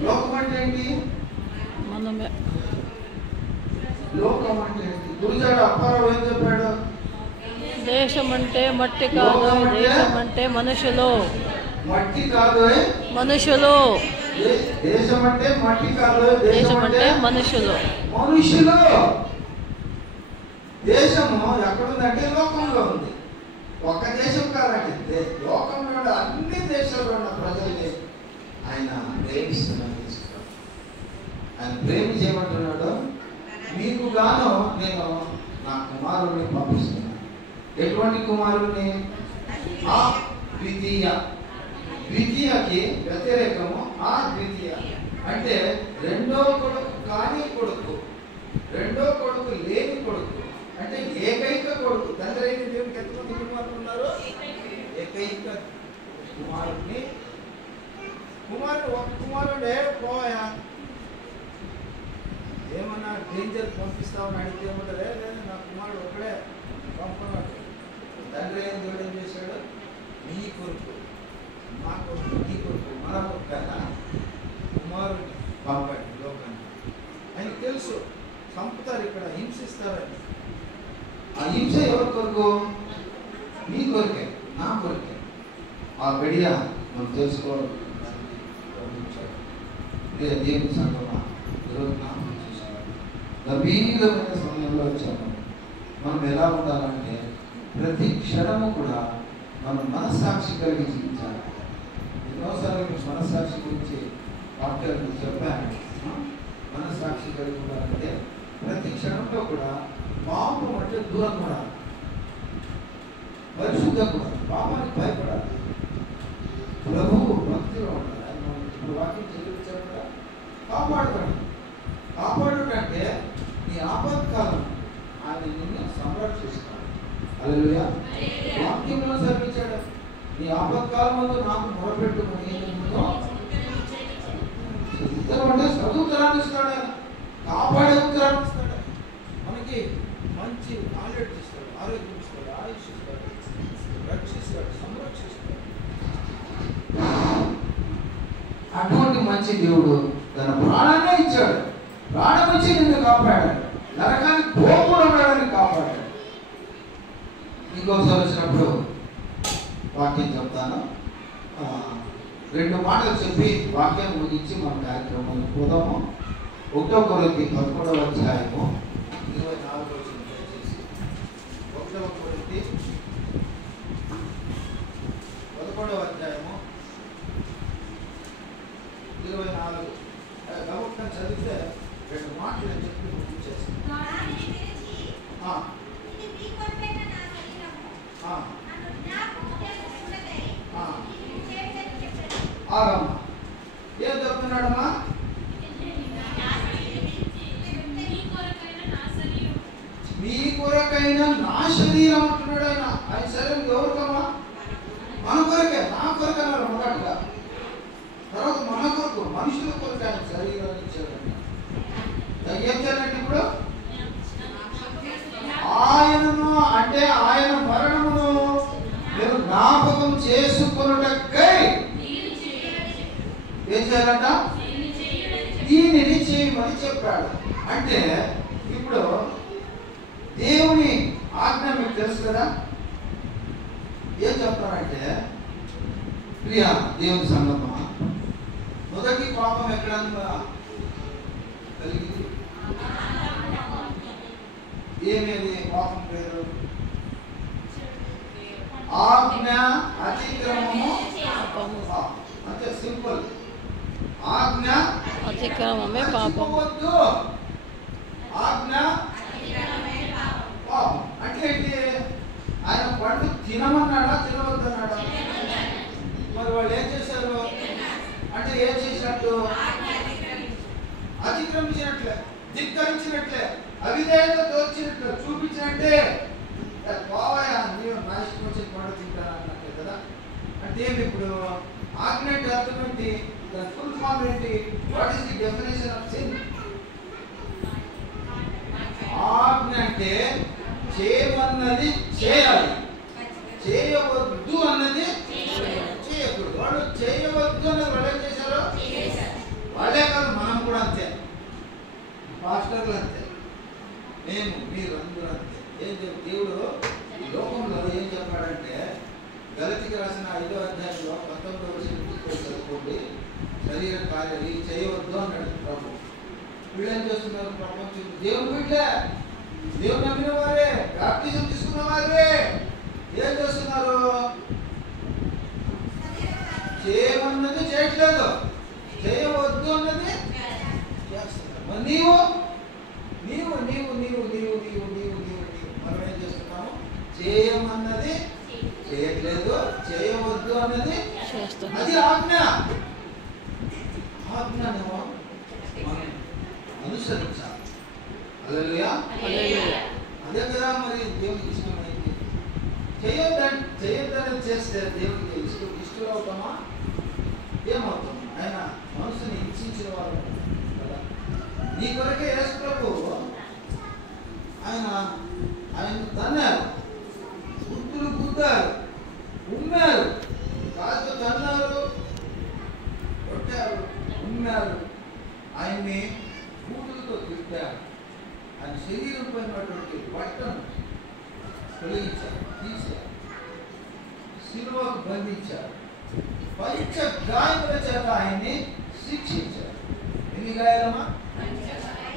లోకం అంటే ఏంటి? లోకం అంటే ఏంటి? గురుజాడ అప్పారావు ఏం చెప్పాడు? దేశం అంటే మట్టి కాదు, దేశం అంటే మనుషులు. మట్టి కాదు, మనుషులు. దేశం అంటే మట్టి కాదు, దేశం అంటే మనుషులు. దేశము ఎక్కడుందంటే లోకంలో ఉంది. ఒక్క దేశం కాదంటే లోకంలో అన్ని దేశాల్లో ఉన్న ప్రజల్ని ఆయన ప్రేమిస్తున్నాడు. ఆయన ప్రేమించేయమంటున్నాడు. మీకు గాను నేను నా కుమారుడిని పంపిస్తున్నాను. ఎటువంటి కుమారుడిని? ఆ ద్వితీయకి వ్యతిరేకము ఆ ద్వితీయ అంటే రెండో కొడుకు కాని కొడుకు, రెండో కొడుకు లేని కొడుకు అంటే ఏకైక కొడుకు. తండ్రి అయిన దేవునికి ఎంతమంది కుమారులు ఉన్నారు? ఏకైక కుమారుడిని. ఒక కుమారుడే పోయా ఏమన్నా డేంజర్ పంపిస్తామని అడిగితే ఏమంటారు? లేదా నా కుమారుడు ఒకడే పంపన్నాడు. తండ్రి అయిన దేవుడు ఏం చేశాడు? నీ కొడుకు, మా కొడుకు, నీ కొడుకు, మన కొడుకు కుమారుడిని పంపండి లోకాన్ని. ఆయనకు తెలుసు చంపుతారు, ఇక్కడ హింసిస్తారని. ఆ హింస ఎవరి కొరకు? నీ కొరికే, నా కొరికే. ఆ గడియ మనం తెలుసుకోవాలి. దేవుని సంగమా ఈరోజు జ్ఞాపకం చేసుకోవాలి. గంభీరమైన సమయంలో వచ్చాము. మనం ఎలా ఉండాలంటే ప్రతి క్షణము కూడా మనం మనస్సాక్షి కలిగి జీవించాలి. ఎన్నోసార్లు మనస్సాక్షి గురించి డాక్టర్లు చెప్పాను. మనస్సాక్షి కలిగి ఉండాలంటే ప్రతి క్షణంలో కూడా పాపం అంటే దూరం కూడా, పరిశుద్ధం కూడా, పాపానికి భయపడాలి, ప్రభువు భక్తిలో ఉండాలి. ఆయన ఇప్పుడు వాక్యం చదివించారు కూడా. కాపాడుకంటే నీ ఆపత్కాలం ఆయన నిన్ను సంరక్షిస్తాడు. హల్లెలూయా. వాక్యంలో చదివించాడు. నీ ఆపత్కాలంలో నాకు మొరపెట్టుకుని ఉత్తరం అంటే చదువుతరాన్ని ఇస్తాడు. ఆయన కాపాడే ఉత్తరాన్ని ఇస్తాడు. మనకి మంచి నాలెడ్జ్ ఇస్తాడు, ఆరోగ్యం ఇస్తాడు, ఆయుష్ ఇస్తాడు, రక్షిస్తాడు, సంరక్షిస్తాడు. అటువంటి మంచి దేవుడు తన ప్రాణాన్ని ఇచ్చాడు. ప్రాణం ఇచ్చి నిన్ను కాపాడాడు. నరకానికి పోకుండా కాపాడాడు. ఇంకొకసారి వచ్చినప్పుడు వాక్యం చెప్తాను. 2 మాటలు చెప్పి వాక్యం ముగించి మన కార్యక్రమం పోదాము. 1 కొరింథీ 11వ అధ్యాయము 24వ వచనం దయచేసి. 1 కొరింథీ 11వ అధ్యాయము 24. గమనించండి, చదివితే 2 మాటలు చెప్పి ముగించేస్తాను. ఆగమ్మా, ఏం చెప్తున్నాడమ్మా? మీ కొరకైనా నా శరీరం అంటున్నాడు. ఆయన శరీరం ఎవరికమ్మా? మన కొరకే. నా కొరకు అన్నాడు మొదటగా. తర్వాత మన కొరకు, మనుషుల కొరకు ఆయన శరీరాన్ని ఇచ్చాడు. ఏం చేయాలంటే చేయమని చెప్పాడు. అంటే ఇప్పుడు దేవుని ఆజ్ఞ మీకు తెలుసు కదా. ఏం చెప్తానంటే ప్రియా దేవుని సంగమా, మొదటి పాపం ఎక్కడ కలిగింది? ఏమేది పాపం పేరు? ఆజ్ఞ అతిక్రమము. అంతే, సింపుల్. ఆజ్ఞ అతిక్రమమే పాపం. ఆజ్ఞ పాపం అంటే ఏంటి? ఆయన పండు తినమన్నాడా తినవద్దన్నాడా? మరి వాళ్ళు ఏం చేశారు అంటే ఏం చేసినట్టు? అతిక్రమించినట్లే, ధిక్కరించినట్లే, అవిధేయత తోచినట్లు చూపించినట్టే. పోవాయా నీవు నా ఇష్టం వచ్చిన పండు తింటాను అన్నట్టే కదా. అంటే ఏమి ఇప్పుడు ఆజ్ఞ అంటే అర్థం ఏంటి? దాని ఫుల్ ఫామ్ ఏంటి? What is the definition of sin? ఆజ్ఞ అంటే చేయమన్నది చేయాలి, చేయవద్దు అన్నది చేయకూడదు. వాళ్ళు చేయవద్దు అన్నది వాళ్ళు ఏం చేశారు? వాళ్ళే కాదు, మనం కూడా అంతే, పాస్టర్లు అంతే, మేము మీరు అందరూ అంతే. ఏం చెప్పు దేవుడు ఈ లోకంలో ఏం చెప్పాడంటే, గలతీకి రాసిన 5వ అధ్యాయంలో 19వ వచనం చదువుకోండి. శరీర కార్యాలు చేయవద్దు అన్నాడు ప్రభు. వీళ్ళు ఏం చేస్తున్నారు? ప్రపంచం దేవుని వీళ్ళే, దేవుని నమ్మిన వారే, బాప్టిజం తీసుకున్న వారే ఏం చేస్తున్నారు? చేయమన్నది చేయట్లేదు, చేయవద్దు అన్నది చేస్తున్నారు. మరి నీవు నీవు నీవు నీవు నీవు నీవు నీవు నీవు నీవు మనం ఏం చేస్తున్నాము? చేయమన్నది చేయట్లేదు, చేయవద్దు అన్నది అది ఆజ్ఞ. ఆజ్ఞను మనం అనుసరించాలి. హల్లెలూయా. అదే కదా మరి దేవునికి ఇష్టమైంది. చేయొద్దని చేస్తే దేవునికి ఇష్టం అవుతామా? ఏమవుతాము? ఆయన మనసుని హింసించిన వారు కదా. నీ కొరకే యేసు ప్రభు ఆయన తన్నారు, గుర్తులు గుద్దారు, ఉమ్మారు, కాదు తన్నారు, కొట్టారు, ఉమ్మారు, ఆయన్ని బూటులతో తిట్టారు. ఆయన శరీరం పైనటువంటి బట్టను తొలగించారు, తీశారు, సిలువకు బంధించారు, పంచ గాయముల చేత ఆయన్ని శిక్షించారు. ఎన్ని గాయాలమ్మా?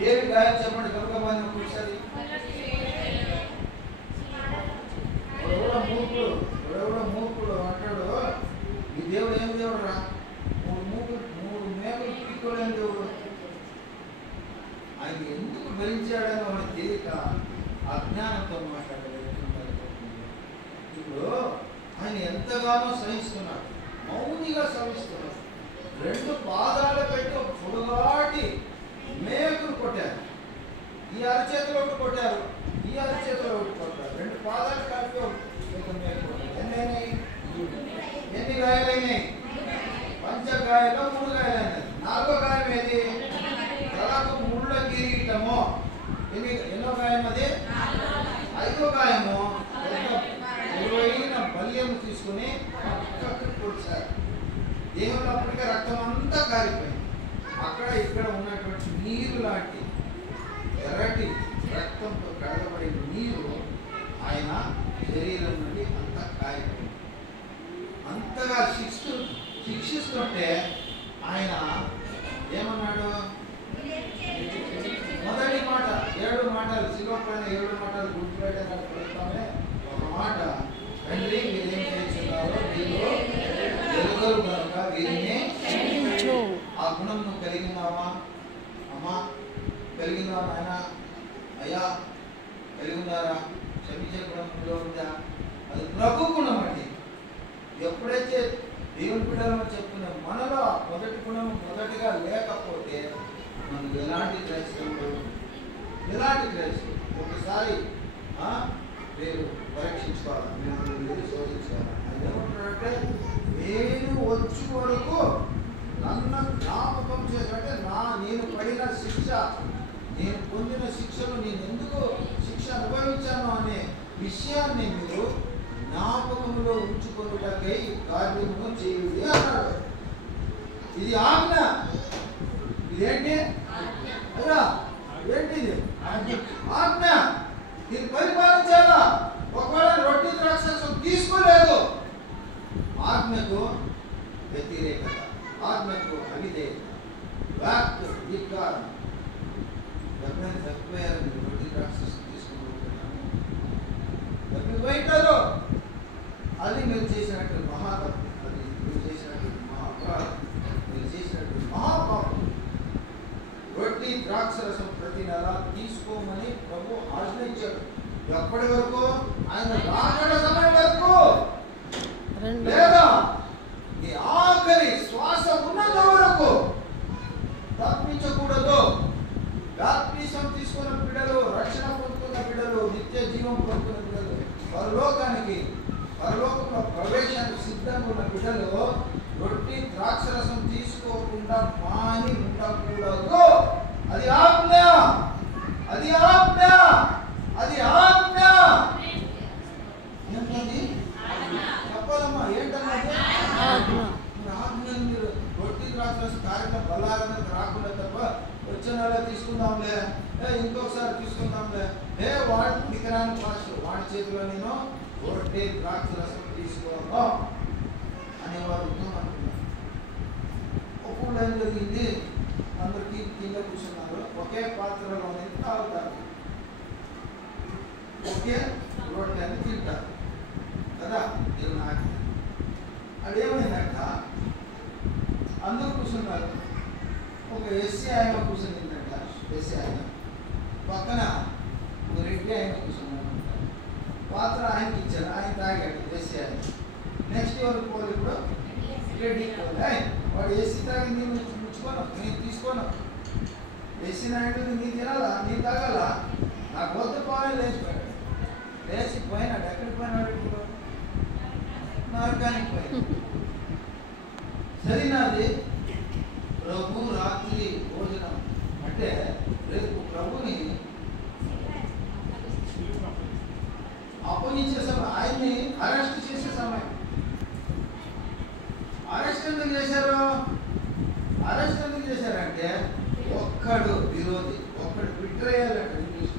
ఏవి గాయాలు చెప్పండి గబగబాని ఒకసారి. ఎవడెవడో మూర్ఖుడు అంటాడు, ఈ దేవుడు ఏం దేవుడు రా, మూడు మేకలు పీక్కోలేని దేవుడు. ఆయన ఎందుకు భరించాడని వాడికి తెలియక అజ్ఞానంతో మాట్లాడలేదు. ఇప్పుడు ఆయన ఎంతగానో సహిస్తున్నాడు, మౌనిగా సహిస్తున్నాడు. 2 పాదాలు పెట్టి ఒక పొడుగాటి మేకులు కొట్టారు. ఈ అరచేతిలో ఒకటి కొట్టారు, ఈ అరచేతిలో ఒకటి కొట్టారు. 2 పాదాలు కలిపి ఒక మేకు కొట్టారు. ఎన్ని గాయాలైనాయి? పంచగాయలో 3 గాయాలైనాయి. 4వ గాయం ఏది? తలకు ముళ్ళ కిరీటము. ఎన్నో గాయం అది? 5వ గాయము బల్యము తీసుకుని పక్కకు పొడిచారు. దేవుడు అప్పటికే రక్తం అంతా కారిపోయింది. అక్కడ ఇక్కడ ఉన్నటువంటి నీరు లాంటి ఎర్రటి రక్తంతో కడగబడిన నీరు ఆయన శరీరం నుండి అంతా కారిపోయింది. అంతగా శిక్షిస్తుంటే ఆయన ఏమన్నాడు? మొదటి మాట, 7 మాటలు, శిలువ పైన 7 మాటలు గుర్తుపెట్టాలని పెడతామే. ఒక మాట, తండ్రి మీరేం చేస్తున్నారో మీరు ఎరుగరు కనుక వీరిని క్షమించు. ఆ గుణం నువ్వు కలిగినావా అమ్మా? కలిగినావా నాయన? అయ్యా కలిగినారా? క్షమించే గుణంలో ఉందా? అది ప్రభు గుణం అండి. ఎప్పుడైతే దేవుని బిడ్డలను చెప్తున్నా మనలో మొదటి గుణం మొదటిగా లేకపోతే మనం ఎలాంటి క్రైస్తవులు, ఎలాంటి క్రైస్తవులు? ఒకసారి మీరు పరీక్షించుకోవాలి, మీరు శోధించుకోవాలి. అది ఏమంటారంటే, నేను వచ్చే వరకు నన్ను జ్ఞాపకం చేసినట్టే నేను పడిన శిక్ష, నేను పొందిన శిక్షను నేను ఎందుకు శిక్ష అనుభవించాను అనే విషయాన్ని మీరు జ్ఞాపకంలో ఉంచుకొనుటకై కార్యము చేయుడి అన్నాడు. ఇది ఆజ్ఞ. ఇదేంటి? అయ్యా ఏంటిది? ఆజ్ఞ. దీన్ని పరిపాలించాలా. ఒకవేళ రొట్టె ద్రాక్షరసం తీసుకోలేదు, ఆజ్ఞకు వ్యతిరేకత, ఆజ్ఞకు అవిధేయత, వ్యాప్తి, ధిక్కారం. ఎవరైనా తప్పిపోయారు, మీరు రొట్టె ద్రాక్షరసం తీసుకుని తప్పిపోయింటారు. అది మీరు చేసినట్టు మహాతప్పు, అది మీరు చేసినట్టు మహా అపరాధం, మీరు చేసినట్టు మహాపాపం. రొట్టె ద్రాక్షరసం ప్రతి నెల తీసుకోమని ప్రభు ఆజ్ఞించాడు. ఎప్పటి వరకు? ఆయన రాకడ సమయం వరకు, లేదా నీ ఆఖరి శ్వాస ఉన్నంత వరకు తప్పించకూడదు. బాప్తిసం తీసుకున్న బిడ్డలు, రక్షణ పొందుకున్న బిడ్డలు, నిత్య జీవం పొందుకున్న బిడ్డలు, పరలోకంలో ప్రవేశానికి సిద్ధంగా ఉన్న బిడ్డలు రొట్టె ద్రాక్షరసం తీసుకోకుండా మాని ఉండకూడదు. అది ఆజ్ఞ, అది ఆజ్ఞ, అది ఆజ్ఞ. ఏంటది? చెప్పాలమ్మా, ఏంటన్నది? ఆజ్ఞ. మీరు రొట్టె ద్రాక్షరసం కార్యక్రమం బలాలను రాకుండా తప్ప వచ్చిన వాళ్ళ తీసుకుందాంలే, ఇంకొకసారి తీసుకుందాంలే, వాడి దిగరాని ఫాస్ట్ వాడి చేతిలో నేను రొట్టె ద్రాక్షరసం తీసుకోను అనేవాడు అనుకున్నాను. ఒప్పుడు ఏం జరిగింది? అందరికీ కింద కూర్చున్నారు, ఒకే పాత్రలో తాగుతారు, ఒకే రొట్టె అని తింటారు కదా. దేవుని ఆజ్ఞ. అదేమైందంట, అందరూ కూర్చున్నారు. ఒక ఎస్సీ ఆయన కూర్చునిందంట. ఎస్సీ ఆయన పక్కన ఒక రెడ్డి ఆయన కూర్చున్నాడు. పాత్ర ఆయనకి ఇచ్చారు, ఆయన తాగాడు ఎస్సీ ఆయన. నెక్స్ట్ ఎవరు పోలి కూడా రెడ్డి పోలే. వాడు ఎస్సీ తాగి నేను ముచ్చుకోను, నేను తీసుకోను. ఎస్సీ నాయుడు నీ తినాలా, నీ తాగాలా, నాకు వద్ద పోయి లేచిపోయాడు. లేచిపోయినాడు. ఎక్కడికి పోయినాడు? నరకానికి పోయాడు. సరినాది ప్రభు రాత్రి భోజనం అంటే రేపు ప్రభుని అప్పగించే సమయం, ఆయన్ని అరెస్ట్ చేసే సమయం. అరెస్ట్ ఎందుకు చేశారు? అరెస్ట్ ఎందుకు చేశారంటే ఒక్కడు విరోధి, ఒక్కడు బిట్రేయల్ అంటే ఇంగ్లీష్.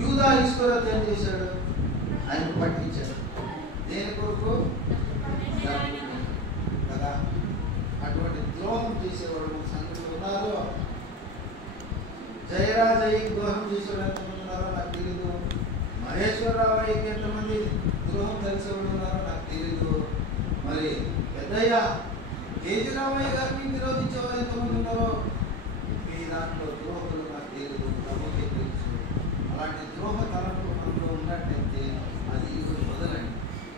యూదా ఇస్కరియోతు ఏం చేశాడు? ఆయన పట్టించాడు. దేని కొరకు? కదా. అటువంటి ద్రోహం చేసేవాడు సంఘటనలు ఉన్నారు. జయరాజయ్యకి ద్రోహం చేసేవాడు ఎంతమంది ఉన్నారో నాకు తెలీదు. మహేశ్వరరావుకి ఎంతమంది ద్రోహం తెలిసేవాడు ఉన్నారో నాకు తెలీదు. మరి పెద్దయ్య కేజీరామయ్య గారిని విరోధించేవారు ఎంతమంది ఉన్నారో మీ దాంట్లో ద్రోహులు నాకు తెలీదు, ప్రభుకే తెలుసు. అలాంటి ద్రోహ తలంపు మనలో ఉన్నట్టయితే అది ఈరోజు మొదలండి.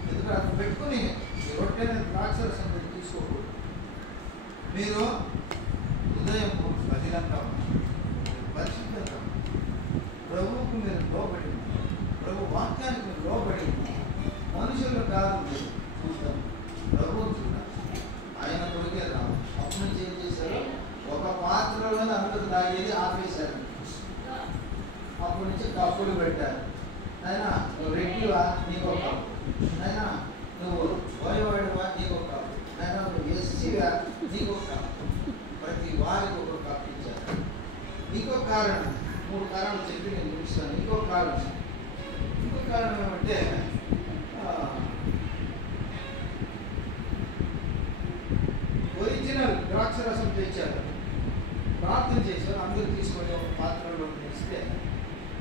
ఎందుకంటే అది పెట్టుకుని రొట్టెని ద్రాక్షరసం తీసుకోకూడదు. మీరు హృదయం బదిలంగా పరిశుద్ధంగా ప్రభువుకు మీరు లోబడి, ప్రభు వాక్యానికి మీరు లోబడి, మనుషులు కాదు మీరు చూద్దాం, ప్రభువు చూడాలి. ఆయన కొరికే రావు. అప్పటి నుంచి ఏం చేశారు? ఒక పాత్రలో అందరూ తాగేది ఆపేశారు. అప్పటి నుంచి కప్పులు పెట్టారు. అయినా నువ్వు రెడ్డివా, నీకు ఒక కప్పు. అయినా నువ్వు పోయేవాడివా, నీకు ఒక కప్పు. అయినా నువ్వు ఎస్సీవా, నీకు ఒక కప్పు. ప్రతి వారికి ఒక కప్పు ఇచ్చారు. ఇంకో కారణం, 3 కారణాలు చెప్పి నేను చూపిస్తాను. ఇంకో కారణం ఏమంటే ఒరిజినల్ ద్రాక్షరసం తెచ్చారు, ప్రార్థన చేశారు. అందరూ తీసుకొని ఒక పాత్రలో ఇస్తే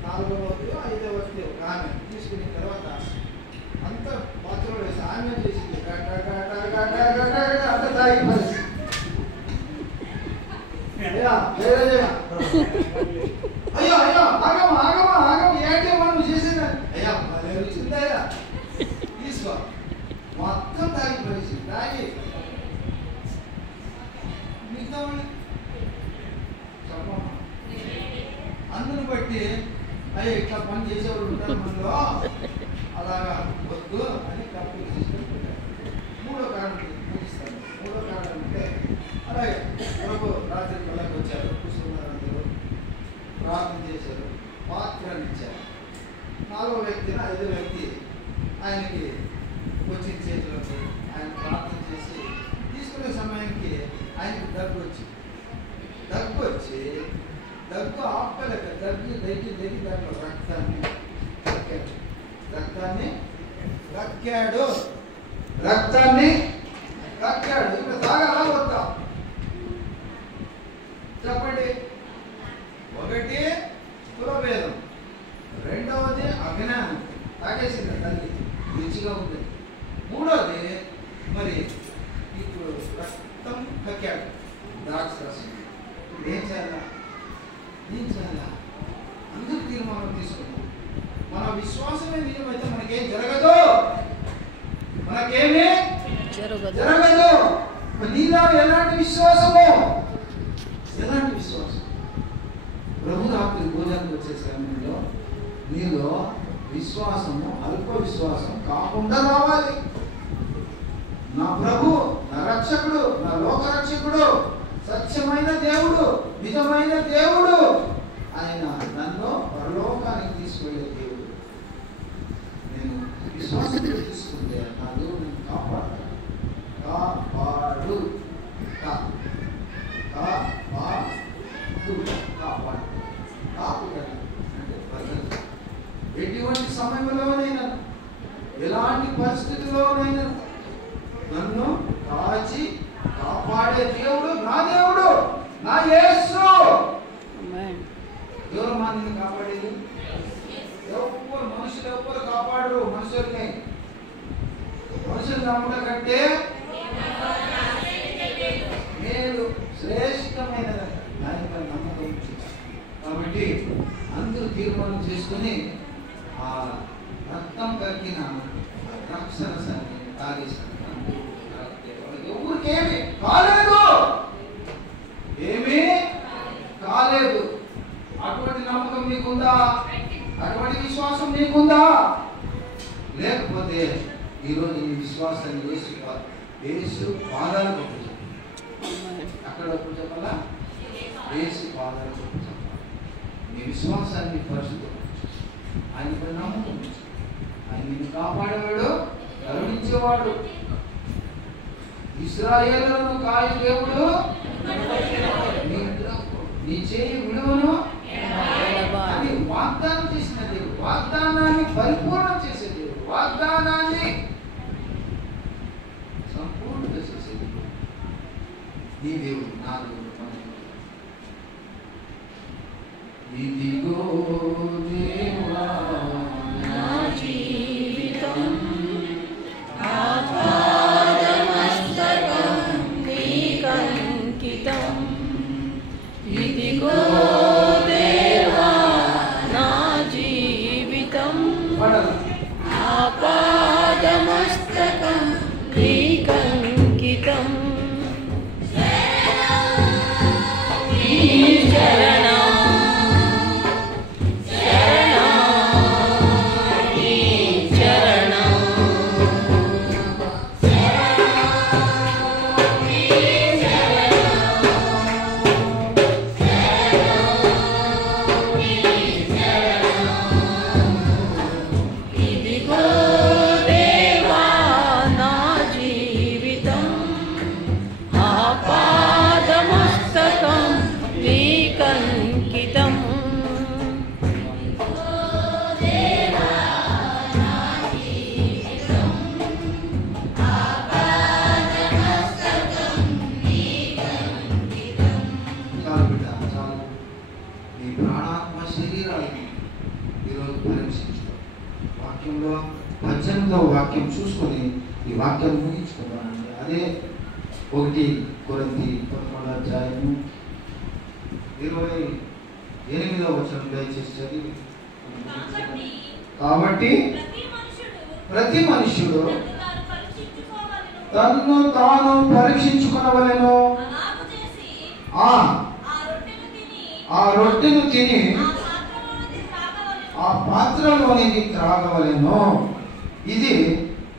4వ వ్యక్తి 5వ వ్యక్తి ఒక ఆమె తీసుకున్న తర్వాత అంత పాత్రలో వేసి ఆమె చేసింది అంత తాగి పరిస్థితి. అయ్యో అయ్యో ఆగమా ఆగమా ఆగమా, ఏంటి మనం చేసేది? అయ్యా మళ్ళీ వచ్చిందయ్యా, తీసుకో. మొత్తం తాగి పరిస్థితి. తాగి అందుని బట్టి అయ్యే ఇట్లా పని చేసేవాళ్ళు ఉంటారు మనలో, అలాగా వద్దు అని కప్పులు తీసుకొని పెట్టారు. 3వ కారణం ముగిస్తాను. 3వ కారణం అంటే అలాగే ప్రభు రాత్రి కళకు వచ్చారు, కూర్చున్నారు, అందరూ ప్రార్థన చేశారు, పాత్రలు ఇచ్చారు. 4వ వ్యక్తిని 5వ వ్యక్తి ఆయనకి వచ్చిన చేతులకు ఆయన ప్రార్థన చేసి తీసుకునే సమయానికి ఆయనకి డబ్బు వచ్చింది. దగ్గు వచ్చి దగ్గు ఆపలేక దగ్గు దాంట్లో రక్తాన్ని కక్కాడు. ఇప్పుడు తాగాలా వద్దా చెప్పండి? ఒకటి కులభేదం, రెండవది అజ్ఞానం, తాగేసింది తల్లి, రుచిగా ఉంది. మూడవది మరి ఇప్పుడు రక్తం కక్కాడు, ద్రాక్ష రసం. ఇప్పుడు ఏం చేయాలా? అందరూ తీర్మానం తీసుకున్నాం. మన విశ్వాసమే నిజమైతే మనకేం జరగదు, మనకేమీ జరగదు. నీలో ఎలాంటి విశ్వాసము? ప్రభు రాత్రి భోజనం వచ్చే సమయంలో నీలో విశ్వాసము అల్ప విశ్వాసం కాకుండా రావాలి. నా ప్రభు, నా రక్షకుడు, నా లోక రక్షకుడు, సత్యమైన దేవుడు, నిజమైన దేవుడు, ఆయన నన్ను పరలోకానికి తీసుకెళ్లే దేవుడు. నేను విశ్వాసంతో తీసుకుంటే నా దేవుడు నన్ను కాపాడు. ఎటువంటి సమయంలోనైనా, ఎలాంటి పరిస్థితుల్లోనైనా నన్ను కాచి కాపాడే దేవుడు నా దేవుడు, నా యేసు. ఎవరు నిన్ను కాపాడేది? మనుషులు ఎవ్వరు కాపాడరు. మనుషులు నమ్మటం కంటే మేలు శ్రేష్టమైనది దానిపై నమ్మకం. కాబట్టి అందరూ తీర్మానం చేసుకుని ఆ రక్తం కక్కిన రక్షణసాన్ని తాగేశారు. ఎవరికేమి కాలేదు, ఏమీ కాలేదు. అటువంటి నమ్మకం నీకుందా? అటువంటి విశ్వాసం నీకుందా? లేకపోతే ఈరోజు ఈ విశ్వాసాన్ని యేసు పాదాలకు చెప్పాలి. అక్కడ చెప్పాలా? యేసు పాదాలకు చెప్పాలి. నీ విశ్వాసాన్ని పరిశుద్ధం, ఆయనపై నమ్మకం, ఆయన నిన్ను కాపాడేవాడు, కరుణించేవాడు. ఇశ్రాయేలును కాయ దేవుడు, నీ చేయి విడువను అని వాగ్దానం చేసిన దేవుడు, వాగ్దానాన్ని పరిపూర్ణం చేసే దేవుడు, వాగ్దానాన్ని సంపూర్ణంగా చేసే దేవుడు నీ దేవుడు, నా దేవుడు. ఇదిగో దేవా నా జీవితం, ఆపాదమస్తకం నీకంకితం. ఇదిగో దేవా నా జీవితం, ఆపాదమస్తకం నీకంకితం. వాక్యం చూసుకొని ఈ వాక్యాన్ని ముగించుకోవాలండి. అదే 1 కొరింథీ 11వ అధ్యాయము 28వ వచనం దయచేసి చదివి. కాబట్టి ప్రతి మనుష్యుడు తనను తాను పరీక్షించుకొనవలెను. ఆ రొట్టెను తిని ఆ పాత్రలోనికి త్రాగవలెను. ఇది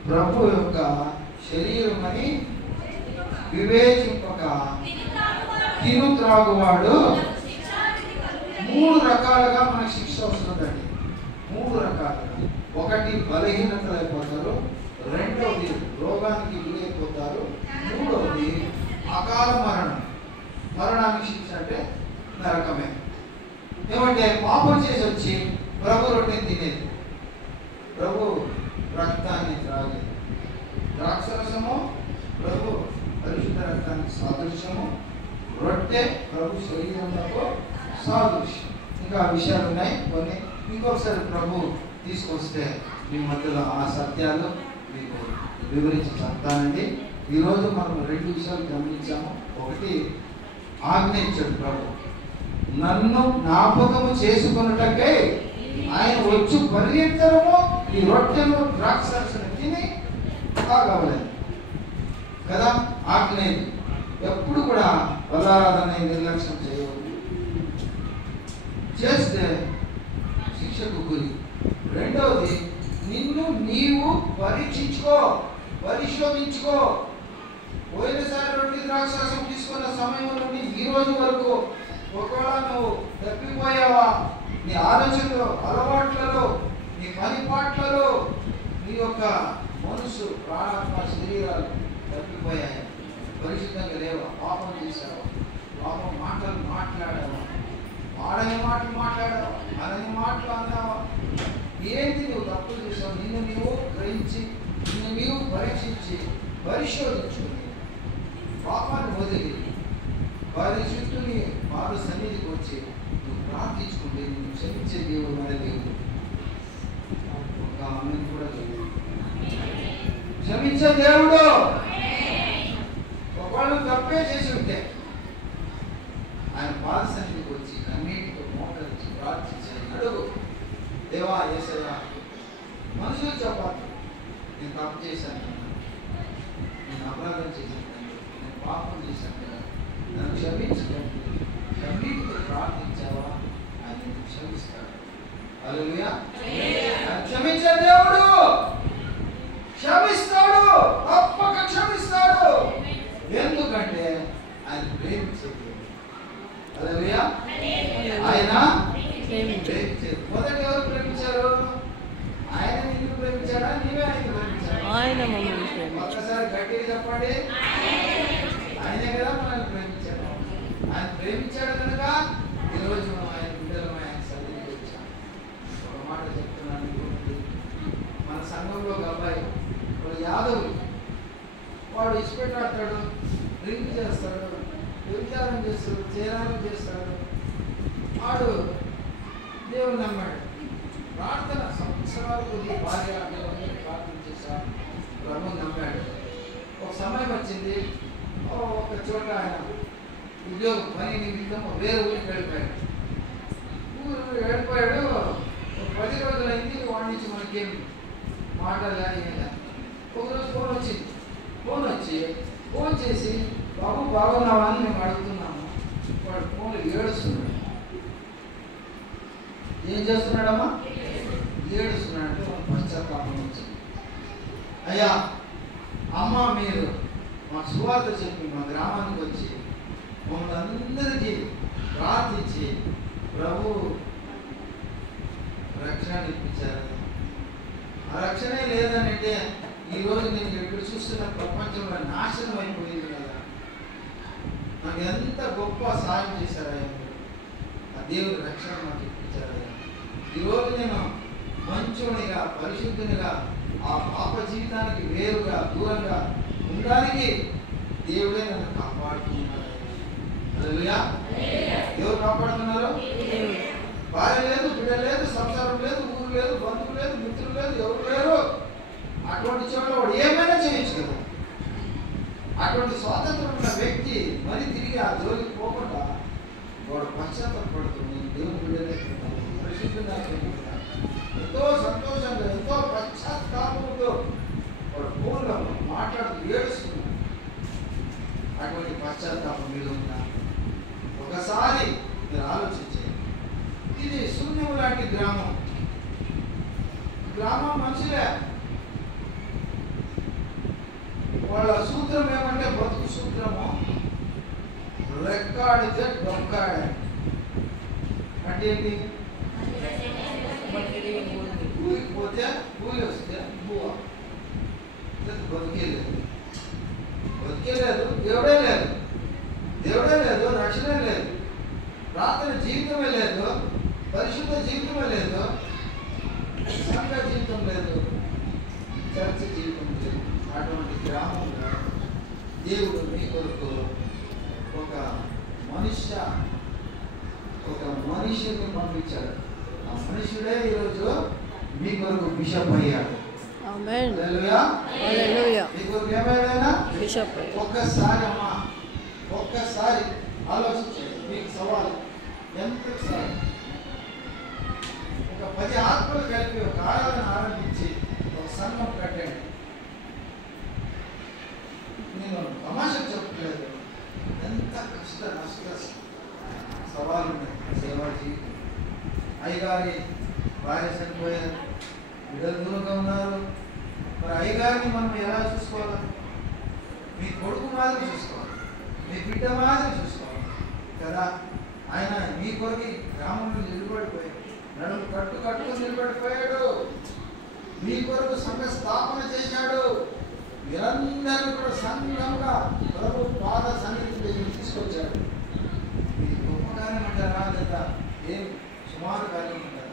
ప్రభు యొక్క శరీరం అని వివేచింపక తిను త్రాగువాడు. 3 రకాలుగా మనకు శిక్ష వస్తుందండి. 3 రకాలుగా. ఒకటి బలహీనతలు అయిపోతారు, రెండవది రోగానికి గురైపోతారు, మూడవది అకాల మరణం. మరణానికి శిక్ష అంటే నరకమే. ఏమంటే పాపం చేసి వచ్చి ప్రభు రొట్టెని తినేది, ప్రభు రక్తాన్ని త్రాగేది. ద్రాక్షరసము ప్రభు పరిశుద్ధ రక్తానికి సాదృశ్యము, రొట్టె ప్రభు శరీరంలో సాదృశ్యం. ఇంకా విషయాలు ఉన్నాయి కొన్ని, ఇంకొకసారి ప్రభు తీసుకొస్తే మీ మధ్యలో ఆ సత్యాలు మీకు వివరించి చెప్తానండి. ఈరోజు మనం 2 విషయాలు గమనించాము. ఒకటి, ఆజ్ఞ ఇచ్చాడు ప్రభు, నన్ను జ్ఞాపకము చేసుకున్నటకై ఆయన వచ్చు పర్యంతరము ఈ రొట్టెను ద్రాక్షరసను తిని తాగవలేదు కదా. ఆజ్ఞ ఎప్పుడు కూడా బలారాధన నిర్లక్ష్యం చేయవద్దు, చేస్తే శిక్షకు గురి. రెండవది, నిన్ను నీవు పరీక్షించుకో, పరిశోధించుకో. పోయినసారి రొట్టె ద్రాక్షరసం తీసుకున్న సమయం నుండి ఈ రోజు వరకు ఒకవేళ నువ్వు తప్పిపోయావా, నీ ఆలోచనలో, అలవాట్లలో, నీ పని పాటలలో, నీ యొక్క మనసు, ప్రాణాత్మ, శరీరాలు తప్పిపోయాయి, పరిశుద్ధంగా లేవా, పాపం చేసావా, పాపం మాటలు మాట్లాడావా, ఆడని మాటలు మాట్లాడావా, అనని మాటలు అన్నావా, ఏంటి నువ్వు తప్పులు చేసావు, నిన్ను నీవు గ్రహించి, నిన్ను నీవు పరీక్షించి పరిశోధించుకుని పాపాన్ని వదిలి పరిశుద్ధుని పాద సన్నిధికి వచ్చి నువ్వు ప్రార్థించుకుంటే నువ్వు క్షమించే దేవుడు మన దేవుడు. ఒక ఆమెను కూడా క్షమించే దేవుడు. ఒకవేళ తప్పే చేసి ఉంటే ఆయన పాద సన్నిధికి వచ్చి అన్నిటితో మోకరించి ప్రార్థించి అడుగు, దేవా యేసయ్యా, మనుషులు చెప్పాలి నేను తప్పు చేశాను, నేను అపరాధం చేశాను, నేను పాపం చేశాను కదా, నన్ను క్షమించకండి, అన్నిటితో ప్రార్థించావా ఆయన నిన్ను క్షమిస్తాడు. హల్లెలూయా. క్షమించే దేవుడు క్షమిస్తాడు, తప్పక క్షమిస్తాడు. ఎందుకంటే ఆయన ప్రేమించే దేవుడు. హల్లెలూయా. ఆయన ప్రేమించారు. మొదట ఎవరు ప్రేమించారు? ఆయన నిన్ను ప్రేమించాడా, నీవే ఆయన ప్రేమించాడు? ఆయన మమ్మల్ని ప్రేమించాడు. ఒక్కసారి గట్టిగా చెప్పండి, ఆయనే కదా మనల్ని ప్రేమించాడు. ఆయన ప్రేమించాడు కనుక ఈరోజు మనం ఆయన బిడ్డలం, ఆయన సన్నిధికి వచ్చాం. ఒక మాట చెప్తున్నాను, మన సంఘంలో ఒక అబ్బాయి, వాడు యాదవులు, వాడు ఇష్టపెట్టాడతాడు, డ్రింక్ చేస్తాడు, వ్యభిచారం చేస్తాడు, చేరాలం చేస్తాడు. వాడు దేవుని నమ్మాడు, ప్రార్థన సంవత్సరాలు కొద్ది భార్య ప్రార్థన చేశాడు, ప్రభు నమ్మాడు. ఒక సమయం వచ్చింది, ఒక చోట ఆయన ఉద్యోగ పని నిమిత్తం వేరే ఊరికి వెళ్ళిపోయాడు. వెళ్ళిపోయాడు. 10 రోజులు అయింది, వాడి నుంచి మనకేం మాటలు కానీ ఏం లేదు. ఒకరోజు ఫోన్ చేసి బాబు బాగున్నావా అని మేము అడుగుతున్నాము. వాడు ఫోన్లో ఏడుస్తున్నాడు. ఏం చేస్తున్నాడమ్మా? ఏడుస్తున్నాడంటే మన పశ్చాత్తాపం వచ్చింది. అయ్యా అమ్మ, మీరు మాకు సువార్త చెప్పి మా గ్రామానికి వచ్చి మమ్మల్ని అందరికీ ప్రార్థించి ప్రభు రక్షణ ఇప్పించారు. ఆ రక్షణే లేదని అంటే ఈరోజు నేను ఎక్కడ చూస్తున్న ప్రపంచంలో నాశనం అయిపోయింది కదా. నాకు ఎంత గొప్ప సాయం చేశారయ్యా, ఆ దేవుడి రక్షణ మాకు ఇప్పించారయ్యా. ఈరోజు నేను మంచునిగా, పరిశుద్ధునిగా, ఆ పాప జీవితానికి వేరుగా, దూరంగా ఉండడానికి దేవుడే నన్ను కాపాడుతున్నాడు. హల్లెలూయా. ఎవరు కాపాడుతున్నారు? భార్య లేదు, బిడ్డ లేదు, సంసారం లేదు, ఊరు లేదు, బంధువు లేదు, మిత్రులు లేదు, ఎవరు లేరు. అటువంటి చోట వాడు ఏమైనా చేయొచ్చు కదా. అటువంటి స్వాతంత్రం ఉన్న వ్యక్తి మరి తిరిగి ఆ జోలికి పోకుండా వాడు పశ్చాత్తపడుతుంది, దేవుని బిడ్డనే పరిశుద్ధంగా ఎంతో సంతోషంగా, ఎంతో పశ్చాత్తాపంతో వాడు ఫోన్లో మాట్లాడుతూ ఏడుస్తున్నాడు. అటువంటి పశ్చాత్తాపం మీద ఉందా? ఒకసారి మీరు ఆలోచించే, ఇది శూన్యం లాంటి గ్రామం మనుషులే. వాళ్ళ సూత్రం ఏమంటే బతుకు సూత్రము, రెక్కాడితే డొక్కాడే. అంటే ఏంటి? ఊరికి పోతే కూలి వస్తే బువ్వ, బతికేలేదు, దేవుడే లేదు. దేవుడే లేదు, రక్షణ లేదు, ప్రార్థన జీవితమే లేదు, పరిశుద్ధ జీవితమే లేదు, సంఘ జీవితం లేదు, చర్చ జీవితం లేదు. అటువంటి గ్రామంలో దేవుడు మీ కొరకు ఒక మనిషిని పంపించాడు. ఆ మనుషుడే ఈరోజు మీ కొరకు బిషప్ అయ్యాడు. మీ కొరకు ఏమైనా బిషప్. ఒక్కసారి ఆలోచించండి. మీకు సవాల్ ఎంతసారి ఒక 10 ఆత్మలు కలిపి ఒక ఆరాధన ఆరంభించి ఒక సంఘం కట్టండి. నేను తమాషా చెప్పలేదు. ఎంత కష్ట నష్ట సవాళ్ళు ఉన్నాయి సేవా జీవితం. అయ్యగారి భార్య చనిపోయారు, బిడ్డలు దూరంగా ఉన్నారు. మరి అయ్యగారిని మనం ఎలా చూసుకోవాలి? మీ కొడుకు మాదిరి చూసుకోవాలి, మీ బిడ్డ మాదిరి చూసుకోవాలి కదా. ఆయన మీ కొరకు గ్రామంలో నిలబడిపోయాడు, నడుము కట్టుకొని నిలబడిపోయాడు. మీ కొరకు సంఘ స్థాపన చేశాడు. మీరందరూ కూడా సంఘంగా ప్రభు పాద సన్నిధికి తీసుకొచ్చాడు. ఇది గొప్ప కార్యం అంటారా లేదా ఏం సుమారు కార్యం అంటారా?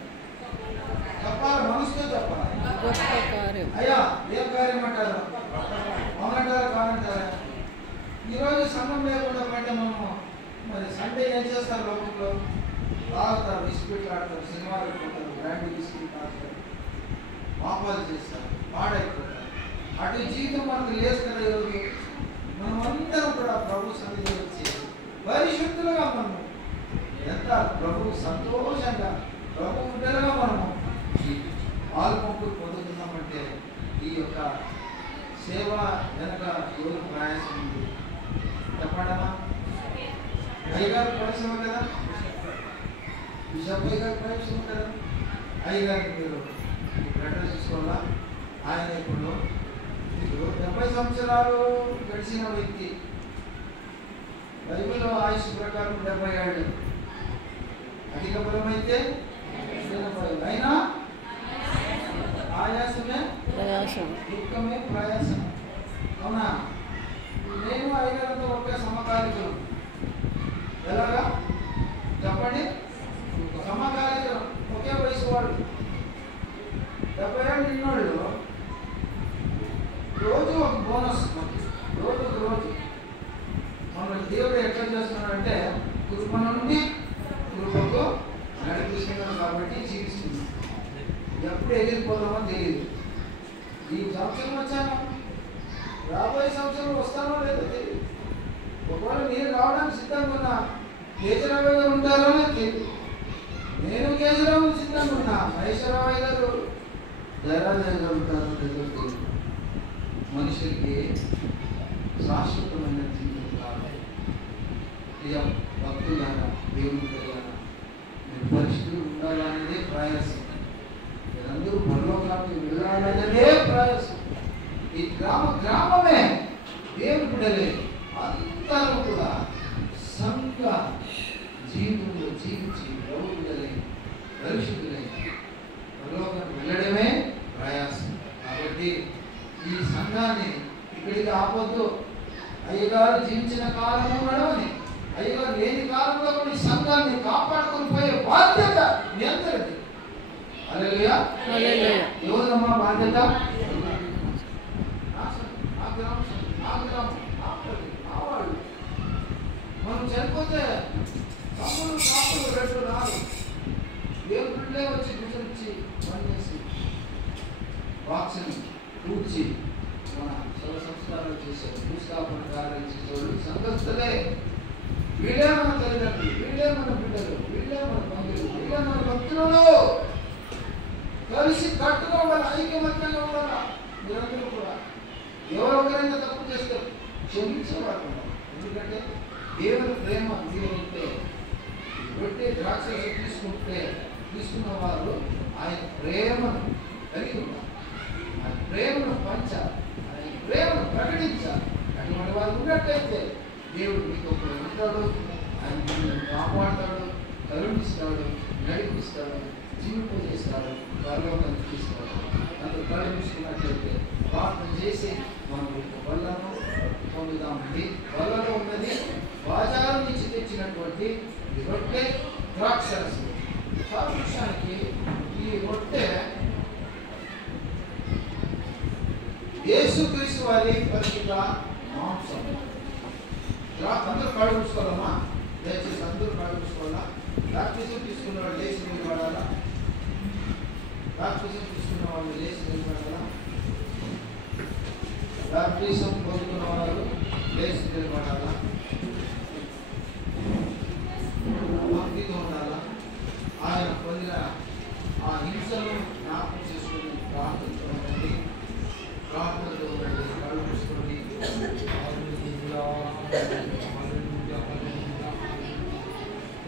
చెప్పాలి, మనసుతో చెప్పాలి. అయ్యా ఏం కార్యం అంటారు? అవునంటారా కాదంటారా? ఈరోజు సంఘం లేకుండా పోయితే మనము మరి సండే ఏం చేస్తారు? లోకంలో తాగుతారు, బిస్కెట్లు ఆడతారు, సినిమాలు పోతారు, బ్రాండ్ బిస్కెట్ ఆడతారు, పాపాలు చేస్తారు, పాడైపోతారు. అటు జీవితం మనకు లేదు కదా. ఈరోజు మనం అందరం కూడా ప్రభు సన్నిధిలో వచ్చి పరిశుద్ధులుగా మనము ఎంత ప్రభు సంతోషంగా ప్రభు బిడ్డలుగా మనము పాలు పంపులు పొందుతున్నామంటే ఈ యొక్క సేవ వెనక ఎవరు ప్రయాసం ఉంది చెప్పండమ్మా. అయ్యగారు పరిశ్రమ కదా, బిషప్ అయ్యగారు పరిశ్రమ కదా. అయ్యగారిని మీరు లెటర్ చూసుకోవాలా. ఆయన ఇప్పుడు 70 సంవత్సరాలు గడిచిన వ్యక్తి. బైబిల్లో ఆయుష్ ప్రకారం 70 ఏళ్ళు. అధిక బలం అయితే అయినా ఆయాసమే దుఃఖమే ప్రయాసం. అవునా? నేను అయ్యగారితో ఒకే సమకాలికం. ఎలాగా చెప్పండి? సమకాలికం, ఒకే వయసు వాడు. 70 ఏళ్ళు నిన్నోళ్ళు రోజు ఒక బోనస్. రోజుకు రోజు మన దేవుడు ఎట్లా చేస్తున్నాడంటే కృప నుండి కృపకు నడిపిస్తున్నాడు కాబట్టి జీవిస్తున్నాం. ఎప్పుడు ఎగిరిపోతామో తెలియదు. ఈ సంవత్సరం వచ్చాను, రాబోయే సంవత్సరం వస్తానో లేదో తెలియదు. ఒకవేళ నేను రావడానికి సిద్ధంగా ఉన్నా కేజీరావు గారు ఉంటారో తెలియదు. నేను కేజీరావు సిద్ధంగా ఉన్నా, మహేశ్వరరావు గారు జయరాజయ్య గారు ఉంటారో లేదో తెలియదు. మనుషులకి శాశ్వతమైన జీవితం కావాలి. ప్రియ భక్తులారా, దేవుని పిల్లలారా, మీరు పరిశుద్ధులు ఉండాలనేదే ప్రయాసం. మీరందరూ పరలోకానికి వెళ్ళాలనేదే ప్రయాసం. ఈ గ్రామమే దేవుని బిడ్డలే అందరూ కూడా సంఘ జీవితంలో జీవించి ప్రభు బిడ్డలై పరిశుద్ధులై పరలోకానికి వెళ్ళడమే ప్రయాసం. కాబట్టి ఈ సంఘాన్ని ఇక్కడికి ఆపొద్దు. అయ్యగారు జీవించిన కాలము నడవని, అయ్యగారు లేని కాలంలో కూడా ఈ సంఘాన్ని కాపాడుకొని పోయే బాధ్యత మీ అందరిది. హల్లెలూయా. ఎవరమ్మా బాధ్యత? మనం చనిపోతే తమ్ముడు కాపులు 2 రాదు. దేవుళ్ళే వచ్చి గురించి పనిచేసి వాక్సిని కూర్చి మన సర్వ సంస్కారాలు చేశారు. భూస్థాపన కార్యాలు చేసేవాళ్ళు సంఘస్థులే. వీళ్ళే మన తల్లిదండ్రులు, వీళ్ళే మన బిడ్డలు, వీళ్ళే మన బంధువులు, వీళ్ళే మన భక్తులు. కలిసి కట్టుగా ఉండాలి, ఐకమత్యంగా ఉండాలి. మీరందరూ కూడా ఎవరొకరైనా తప్పు చేస్తే క్షమించేవారు. ఎందుకంటే దేవుని ప్రేమ మీరు ఉంటే పెట్టే ద్రాక్ష తీసుకున్న వారు ఆయన ప్రేమను కలిగి ఉన్నారు. ఆయన ప్రేమను పంచాలి, ఆయన ప్రేమను ప్రకటించాలి. అటువంటి వారు ఉన్నట్టయితే దేవుడు మీకు ఒకరు ఉంటాడు, ఆయన మిమ్మల్ని కాపాడతాడు, కరుణిస్తాడు, నడిపిస్తాడు, జీవింపజేస్తాడు, పరలోకానికి తీస్తాడు. అందులో కరుణిస్తున్నట్లయితే ప్రార్థన చేసి మనం వల్లను పొందుదామండి. వల్లలో ఉన్నది బాజా రొట్టె ద్రాక్షరసం. సాదృశ్యానికి ఈ రొట్టె యేసుక్రీస్తు వారి పరిశుద్ధ మాంసం. అందరూ కాళ్ళు చూసుకోవాలమ్మా, దయచేసి అందరూ కాళ్ళు చూసుకోవాలా. బాప్టిజం తీసుకున్న వాళ్ళు లేచి నిలబడాలా. బాప్టిజం తీసుకున్న వాళ్ళు లేచి నిలబడాలా. బాప్టిజం పొందుకున్న వాళ్ళు లేచి నిలబడాలా. భక్తితో ఉండాలా. ఆయన పొందిన ఆ హింసను జ్ఞాపకం చేసుకుని ప్రార్థనతో ఉండండి. ప్రార్థనతో ఉండండి. కళ్ళు మూసుకోండి.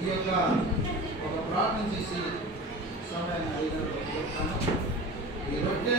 ఈ యొక్క ఒక ప్రార్థన చేసి సమయాన్ని అడిగినప్పుడు చెప్తాను. ఈ రొట్టె